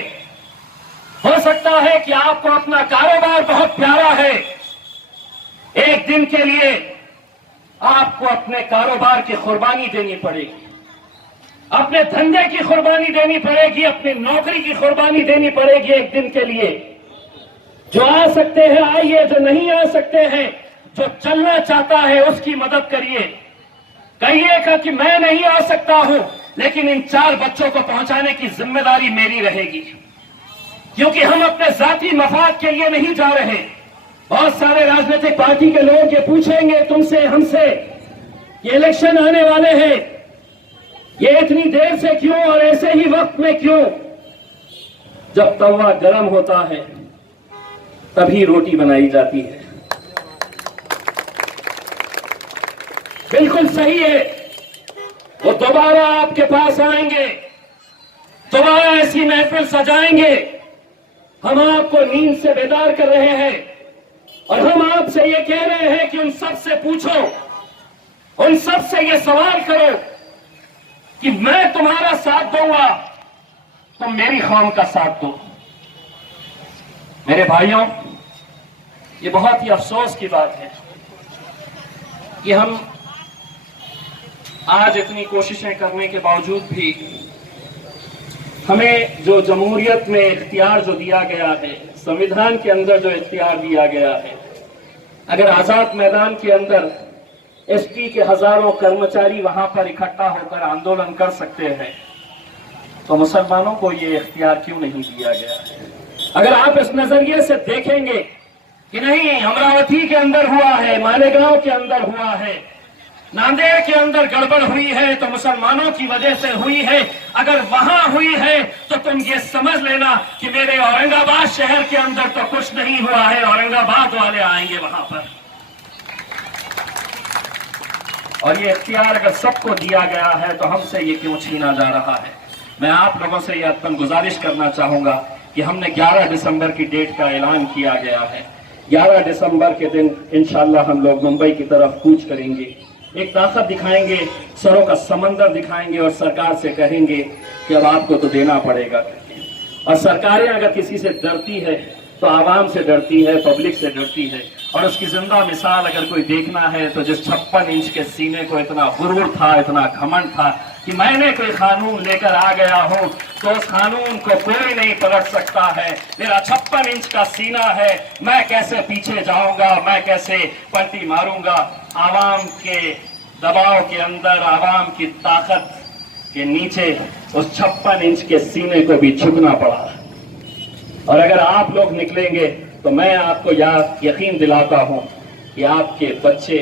हो सकता है कि आपको अपना कारोबार बहुत प्यारा है, एक दिन के लिए आपको अपने कारोबार की कुर्बानी देनी पड़ेगी, अपने धंधे की कुर्बानी देनी पड़ेगी, अपनी नौकरी की कुर्बानी देनी पड़ेगी एक दिन के लिए। जो आ सकते हैं आइए, जो नहीं आ सकते हैं, जो चलना चाहता है उसकी मदद करिए। कहिएगा कि मैं नहीं आ सकता हूं, लेकिन इन 4 बच्चों को पहुंचाने की जिम्मेदारी मेरी रहेगी, क्योंकि हम अपने जाती मफाद के लिए नहीं जा रहे। बहुत सारे राजनीतिक पार्टी के लोग ये पूछेंगे तुमसे, हमसे, ये इलेक्शन आने वाले हैं, ये इतनी देर से क्यों और ऐसे ही वक्त में क्यों? जब तवा गर्म होता है तभी रोटी बनाई जाती है। बिल्कुल सही है, वो दोबारा आपके पास आएंगे, दोबारा ऐसी महफिल सजाएंगे। हम आपको नींद से बेदार कर रहे हैं और हम आपसे ये कह रहे हैं कि उन सब से पूछो, उन सब से ये सवाल करो कि मैं तुम्हारा साथ दूंगा, तुम मेरी कौम का साथ दो। मेरे भाइयों, ये बहुत ही अफसोस की बात है कि हम आज इतनी कोशिशें करने के बावजूद भी हमें जो जमहूरियत में इख्तियार जो दिया गया है, संविधान के अंदर जो इख्तियार दिया गया है, अगर आजाद मैदान के अंदर एसपी के हजारों कर्मचारी वहां पर इकट्ठा होकर आंदोलन कर सकते हैं, तो मुसलमानों को ये इख्तियार क्यों नहीं दिया गया है? अगर आप इस नजरिए से देखेंगे कि नहीं, अमरावती के अंदर हुआ है, मालेगांव के अंदर हुआ है, नांदेड़ के अंदर गड़बड़ हुई है तो मुसलमानों की वजह से हुई है। अगर वहां हुई है तो तुम ये समझ लेना कि मेरे औरंगाबाद शहर के अंदर तो कुछ नहीं हुआ है, औरंगाबाद वाले आएंगे वहां पर। और ये इख्तियार अगर सबको दिया गया है तो हमसे ये क्यों छीना जा रहा है। मैं आप लोगों से यह अत्यंत गुजारिश करना चाहूंगा कि हमने 11 दिसंबर की डेट का ऐलान किया गया है। 11 दिसंबर के दिन इंशाल्लाह हम लोग मुंबई की तरफ कूच करेंगे, एक ताकत दिखाएंगे, सरों का समंदर दिखाएंगे और सरकार से कहेंगे कि अब आपको तो देना पड़ेगा। और सरकारें अगर किसी से डरती है तो आवाम से डरती है, पब्लिक से डरती है। और उसकी जिंदा मिसाल अगर कोई देखना है तो जिस 56 इंच के सीने को इतना गुरूर था, इतना घमंड था कि मैंने कोई कानून लेकर आ गया हूं तो उस कानून को कोई नहीं पलट सकता है। मेरा 56 इंच का सीना है, मैं कैसे पीछे जाऊंगा, मैं कैसे पलटी मारूंगा। आवाम के दबाव के अंदर, आवाम की ताकत के नीचे उस 56 इंच के सीने को भी झुकना पड़ा। और अगर आप लोग निकलेंगे तो मैं आपको यकीन दिलाता हूं कि आपके बच्चे,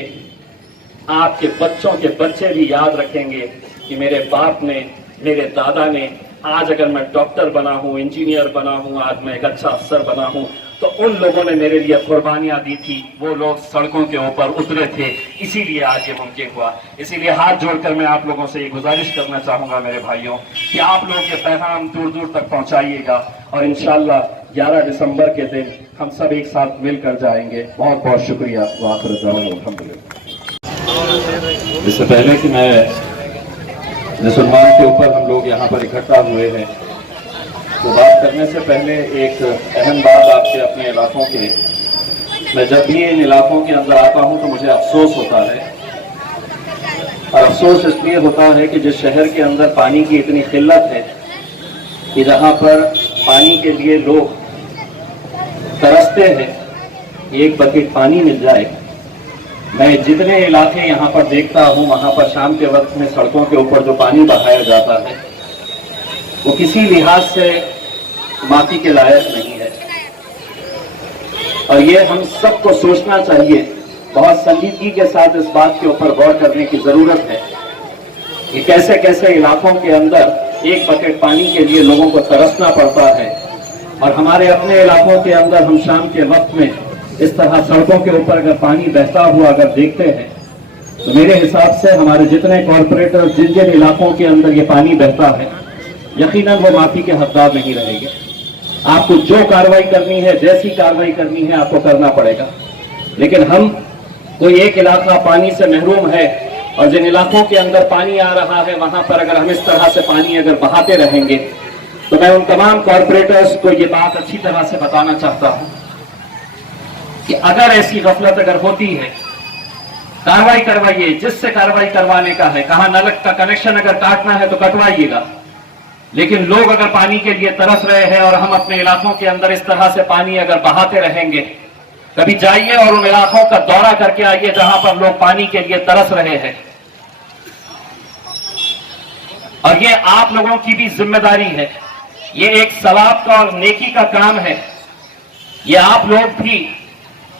आपके बच्चों के बच्चे भी याद रखेंगे कि मेरे बाप ने, मेरे दादा ने, आज अगर मैं डॉक्टर बना हूं, इंजीनियर बना हूं, आज मैं एक अच्छा अफसर बना हूं तो उन लोगों ने मेरे लिए कुर्बानियां दी थी। वो लोग सड़कों के ऊपर उतरे थे, इसीलिए आज ये मुमकिन हुआ। इसीलिए हाथ जोड़कर मैं आप लोगों से ये गुजारिश करना चाहूंगा मेरे भाइयों कि आप लोग ये पैगाम दूर दूर तक पहुंचाइएगा और इंशाल्लाह 11 दिसंबर के दिन हम सब एक साथ मिलकर जाएंगे। बहुत बहुत शुक्रिया। इससे पहले कि मैं मुसलमान के ऊपर हम लोग यहाँ पर इकट्ठा हुए हैं तो बात करने से पहले एक अहम बात आपके अपने इलाकों के, मैं जब भी इन इलाकों के अंदर आता हूँ तो मुझे अफसोस होता है। और अफसोस इसलिए होता है कि जिस शहर के अंदर पानी की इतनी किल्लत है कि जहाँ पर पानी के लिए लोग तरसते हैं, एक बकेट पानी मिल जाए। मैं जितने इलाके यहाँ पर देखता हूँ वहाँ पर शाम के वक्त में सड़कों के ऊपर जो पानी बहाया जाता है वो किसी लिहाज से माफी के लायक नहीं है। और ये हम सबको सोचना चाहिए, बहुत संजीदगी के साथ इस बात के ऊपर गौर करने की जरूरत है कि कैसे कैसे इलाकों के अंदर एक बकेट पानी के लिए लोगों को तरसना पड़ता है। और हमारे अपने इलाकों के अंदर हम शाम के वक्त में इस तरह सड़कों के ऊपर अगर पानी बहता हुआ अगर देखते हैं तो मेरे हिसाब से हमारे जितने कॉरपोरेटर जिन जिन इलाकों के अंदर ये पानी बहता है यकीनन वो माफी के हकदार नहीं रहेंगे। आपको जो कार्रवाई करनी है, जैसी कार्रवाई करनी है आपको करना पड़ेगा। लेकिन हम कोई एक इलाका पानी से महरूम है और जिन इलाकों के अंदर पानी आ रहा है वहां पर अगर हम इस तरह से पानी अगर बहाते रहेंगे तो मैं उन तमाम कॉरपोरेटर्स को ये बात अच्छी तरह से बताना चाहता हूं कि अगर ऐसी गफलत अगर होती है, कार्रवाई करवाइए। जिससे कार्रवाई करवाने का है, कहा नल का कनेक्शन अगर काटना है तो कटवाइएगा। लेकिन लोग अगर पानी के लिए तरस रहे हैं और हम अपने इलाकों के अंदर इस तरह से पानी अगर बहाते रहेंगे, कभी जाइए और उन इलाकों का दौरा करके आइए जहां पर लोग पानी के लिए तरस रहे हैं। और ये आप लोगों की भी जिम्मेदारी है, ये एक सवाब का और नेकी का काम है। ये आप लोग भी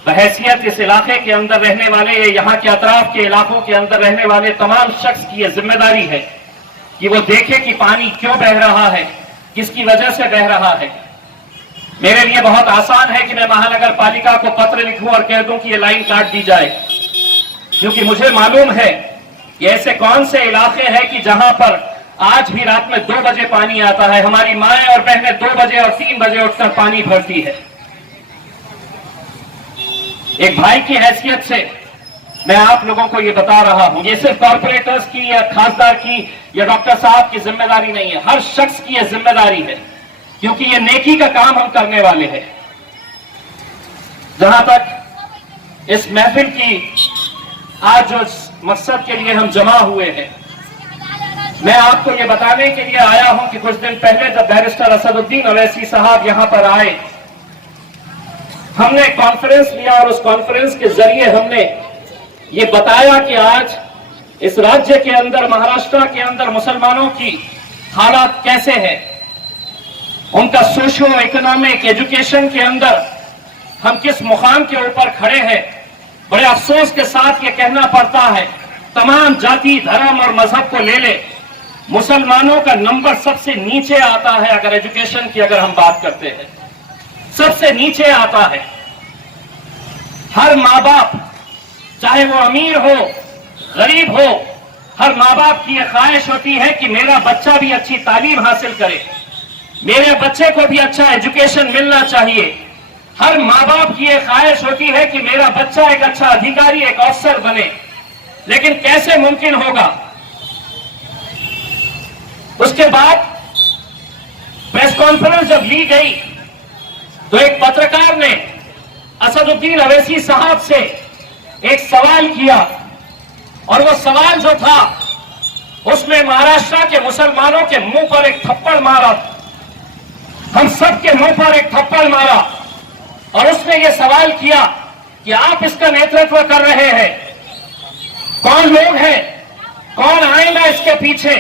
बहैसियत इस इलाके के अंदर रहने वाले, यहाँ के अतराफ के इलाकों के अंदर रहने वाले तमाम शख्स की यह जिम्मेदारी है कि वो देखे कि पानी क्यों बह रहा है, किसकी वजह से बह रहा है। मेरे लिए बहुत आसान है कि मैं महानगर पालिका को पत्र लिखूं और कह दूं कि ये लाइन काट दी जाए, क्योंकि मुझे मालूम है कि ऐसे कौन से इलाके हैं कि जहां पर आज भी रात में 2 बजे पानी आता है। हमारी माएं और बहनें 2 बजे और 3 बजे उठकर पानी भरती है। एक भाई की हैसियत से मैं आप लोगों को ये बता रहा हूं, ये सिर्फ कॉर्पोरेटर्स की या खासदार की या डॉक्टर साहब की जिम्मेदारी नहीं है, हर शख्स की यह जिम्मेदारी है, क्योंकि ये नेकी का काम हम करने वाले हैं। जहां तक इस महफिल की आज जो मकसद के लिए हम जमा हुए हैं, मैं आपको ये बताने के लिए आया हूं कि कुछ दिन पहले जब बैरिस्टर असदुद्दीन अवैसी साहब यहां पर आए, हमने कॉन्फ्रेंस लिया और उस कॉन्फ्रेंस के जरिए हमने ये बताया कि आज इस राज्य के अंदर, महाराष्ट्र के अंदर मुसलमानों की हालात कैसे है, उनका सोशियो इकोनॉमिक एजुकेशन के अंदर हम किस मुकाम के ऊपर खड़े हैं। बड़े अफसोस के साथ ये कहना पड़ता है तमाम जाति, धर्म और मजहब को ले ले, मुसलमानों का नंबर सबसे नीचे आता है। अगर एजुकेशन की अगर हम बात करते हैं, सबसे नीचे आता है। हर माँ बाप, चाहे वो अमीर हो गरीब हो, हर माँ बाप की यह ख्वाहिश होती है कि मेरा बच्चा भी अच्छी तालीम हासिल करे, मेरे बच्चे को भी अच्छा एजुकेशन मिलना चाहिए। हर माँ बाप की यह ख्वाहिश होती है कि मेरा बच्चा एक अच्छा अधिकारी, एक अफसर बने। लेकिन कैसे मुमकिन होगा? उसके बाद प्रेस कॉन्फ्रेंस जब ली गई तो एक पत्रकार ने असदुद्दीन अवैसी साहब से एक सवाल किया, और वो सवाल जो था उसमें महाराष्ट्र के मुसलमानों के मुंह पर एक थप्पड़ मारा, हम सब के मुंह पर एक थप्पड़ मारा। और उसने ये सवाल किया कि आप इसका नेतृत्व कर रहे हैं, कौन लोग हैं, कौन आएगा इसके पीछे,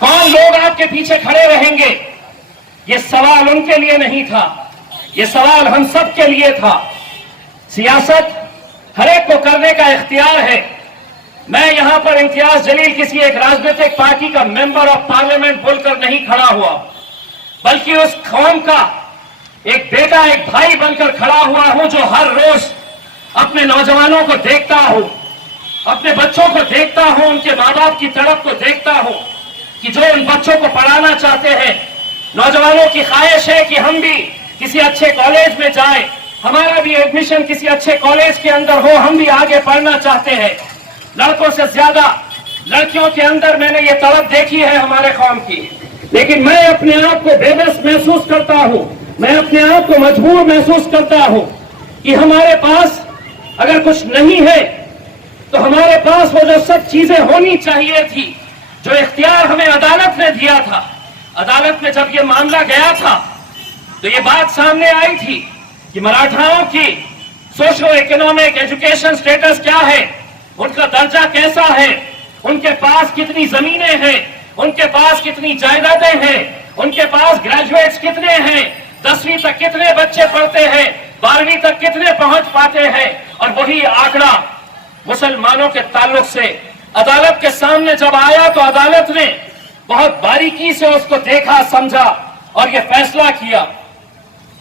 कौन लोग आपके पीछे खड़े रहेंगे? ये सवाल उनके लिए नहीं था, ये सवाल हम सब के लिए था। सियासत हर एक को करने का इख्तियार है। मैं यहां पर इम्तियाज जलील किसी एक राजनीतिक पार्टी का मेंबर ऑफ पार्लियामेंट बोलकर नहीं खड़ा हुआ, बल्कि उस कौम का एक बेटा, एक भाई बनकर खड़ा हुआ हूं, जो हर रोज अपने नौजवानों को देखता हूं, अपने बच्चों को देखता हूं, उनके माँ बाप की तड़प को देखता हूं कि जो उन बच्चों को पढ़ाना चाहते हैं। नौजवानों की ख्वाहिश है कि हम भी किसी अच्छे कॉलेज में जाएं, हमारा भी एडमिशन किसी अच्छे कॉलेज के अंदर हो, हम भी आगे पढ़ना चाहते हैं। लड़कों से ज्यादा लड़कियों के अंदर मैंने ये तड़प देखी है हमारे कौम की। लेकिन मैं अपने आप को बेबस महसूस करता हूं, मैं अपने आप को मजबूर महसूस करता हूं कि हमारे पास अगर कुछ नहीं है तो हमारे पास वो जो सब चीजें होनी चाहिए थी, जो इख्तियार हमें अदालत ने दिया था। अदालत में जब ये मामला गया था तो ये बात सामने आई थी कि मराठाओं की सोशो इकोनॉमिक एजुकेशन स्टेटस क्या है, उनका दर्जा कैसा है, उनके पास कितनी जमीनें हैं, उनके पास कितनी जायदादें हैं, उनके पास ग्रेजुएट्स कितने हैं, 10वीं तक कितने बच्चे पढ़ते हैं, 12वीं तक कितने पहुंच पाते हैं। और वही आंकड़ा मुसलमानों के ताल्लुक से अदालत के सामने जब आया तो अदालत ने बहुत बारीकी से उसको देखा, समझा और यह फैसला किया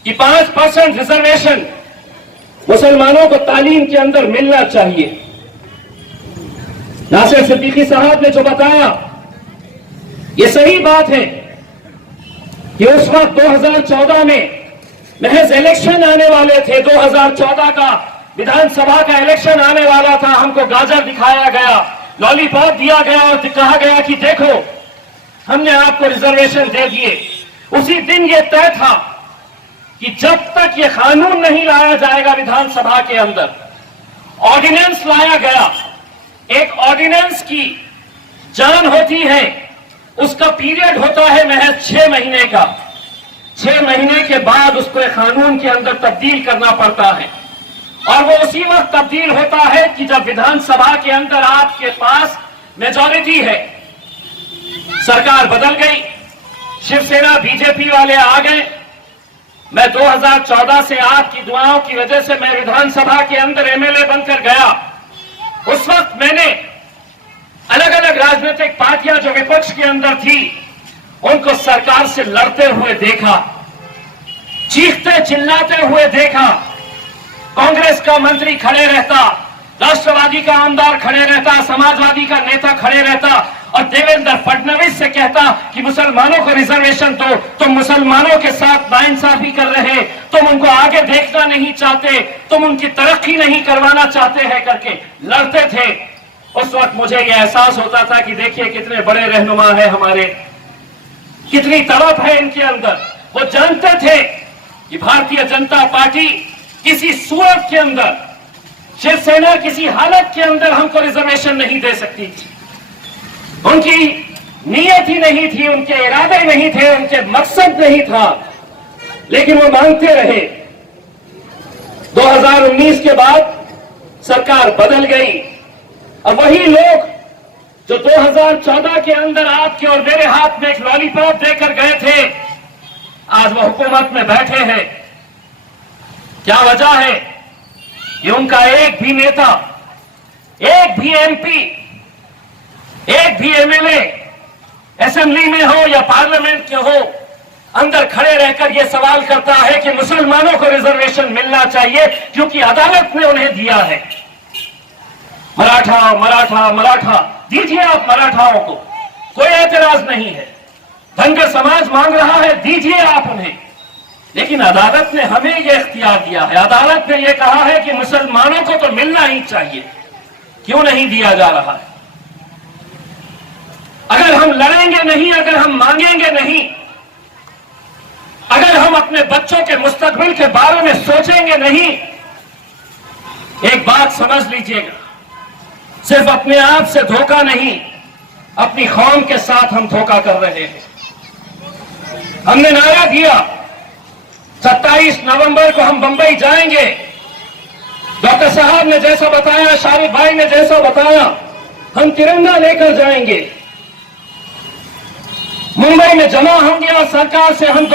कि 5% रिजर्वेशन मुसलमानों को तालीम के अंदर मिलना चाहिए। नासिर सिद्दीकी साहब ने जो बताया ये सही बात है कि उस वक्त 2014 में महज इलेक्शन आने वाले थे, 2014 का विधानसभा का इलेक्शन आने वाला था। हमको गाजर दिखाया गया, लॉलीपॉप दिया गया और कहा गया कि देखो हमने आपको रिजर्वेशन दे दिए। उसी दिन ये तय था कि जब तक ये कानून नहीं लाया जाएगा विधानसभा के अंदर, ऑर्डिनेंस लाया गया। एक ऑर्डिनेंस की जान होती है, उसका पीरियड होता है महज 6 महीने का। 6 महीने के बाद उसको एक कानून के अंदर तब्दील करना पड़ता है, और वो उसी वक्त तब्दील होता है कि जब विधानसभा के अंदर आपके पास मेजॉरिटी है। सरकार बदल गई, शिवसेना बीजेपी वाले आ गए। मैं 2014 से आपकी दुआओं की वजह से मैं विधानसभा के अंदर एमएलए बनकर गया। उस वक्त मैंने अलग अलग राजनीतिक पार्टियां जो विपक्ष के अंदर थी उनको सरकार से लड़ते हुए देखा, चीखते चिल्लाते हुए देखा। कांग्रेस का मंत्री खड़े रहता, राष्ट्रवादी का आमदार खड़े रहता, समाजवादी का नेता खड़े रहता और देवेंद्र फडणवीस से कहता कि मुसलमानों को रिजर्वेशन दो, तुम मुसलमानों के साथ नाइंसाफी कर रहे, तुम उनको आगे देखना नहीं चाहते, तुम उनकी तरक्की नहीं करवाना चाहते हैं करके लड़ते थे। उस वक्त मुझे यह एहसास होता था कि देखिए कितने बड़े रहनुमा है हमारे, कितनी तड़प है इनके अंदर। वो जानते थे कि भारतीय जनता पार्टी किसी सूरत के अंदर, शिवसेना किसी हालत के अंदर हमको रिजर्वेशन नहीं दे सकती थी। उनकी नीयत ही नहीं थी, उनके इरादे नहीं थे, उनके मकसद नहीं था, लेकिन वो मांगते रहे। 2019 के बाद सरकार बदल गई और वही लोग जो 2014 के अंदर आपके और मेरे हाथ में एक लॉलीपॉप देकर गए थे, आज वो हुकूमत में बैठे हैं। क्या वजह है कि उनका एक भी नेता, एक भी एमपी, एक भी एमएलए असेंबली में हो या पार्लियामेंट के हो, अंदर खड़े रहकर यह सवाल करता है कि मुसलमानों को रिजर्वेशन मिलना चाहिए क्योंकि अदालत ने उन्हें दिया है। मराठा मराठा मराठा, दीजिए आप मराठाओं को, कोई एतराज नहीं है। धनगर समाज मांग रहा है, दीजिए आप उन्हें। लेकिन अदालत ने हमें यह इख्तियार दिया है, अदालत ने यह कहा है कि मुसलमानों को तो मिलना ही चाहिए। क्यों नहीं दिया जा रहा है? अगर हम लड़ेंगे नहीं, अगर हम मांगेंगे नहीं, अगर हम अपने बच्चों के मुस्तकबिल के बारे में सोचेंगे नहीं, एक बात समझ लीजिएगा, सिर्फ अपने आप से धोखा नहीं, अपनी कौम के साथ हम धोखा कर रहे हैं। हमने नारा दिया 27 नवंबर को हम बंबई जाएंगे। डॉक्टर साहब ने जैसा बताया, शारिफ भाई ने जैसा बताया, हम तिरंगा लेकर जाएंगे, मुंबई में जमा होंगे और सरकार से हम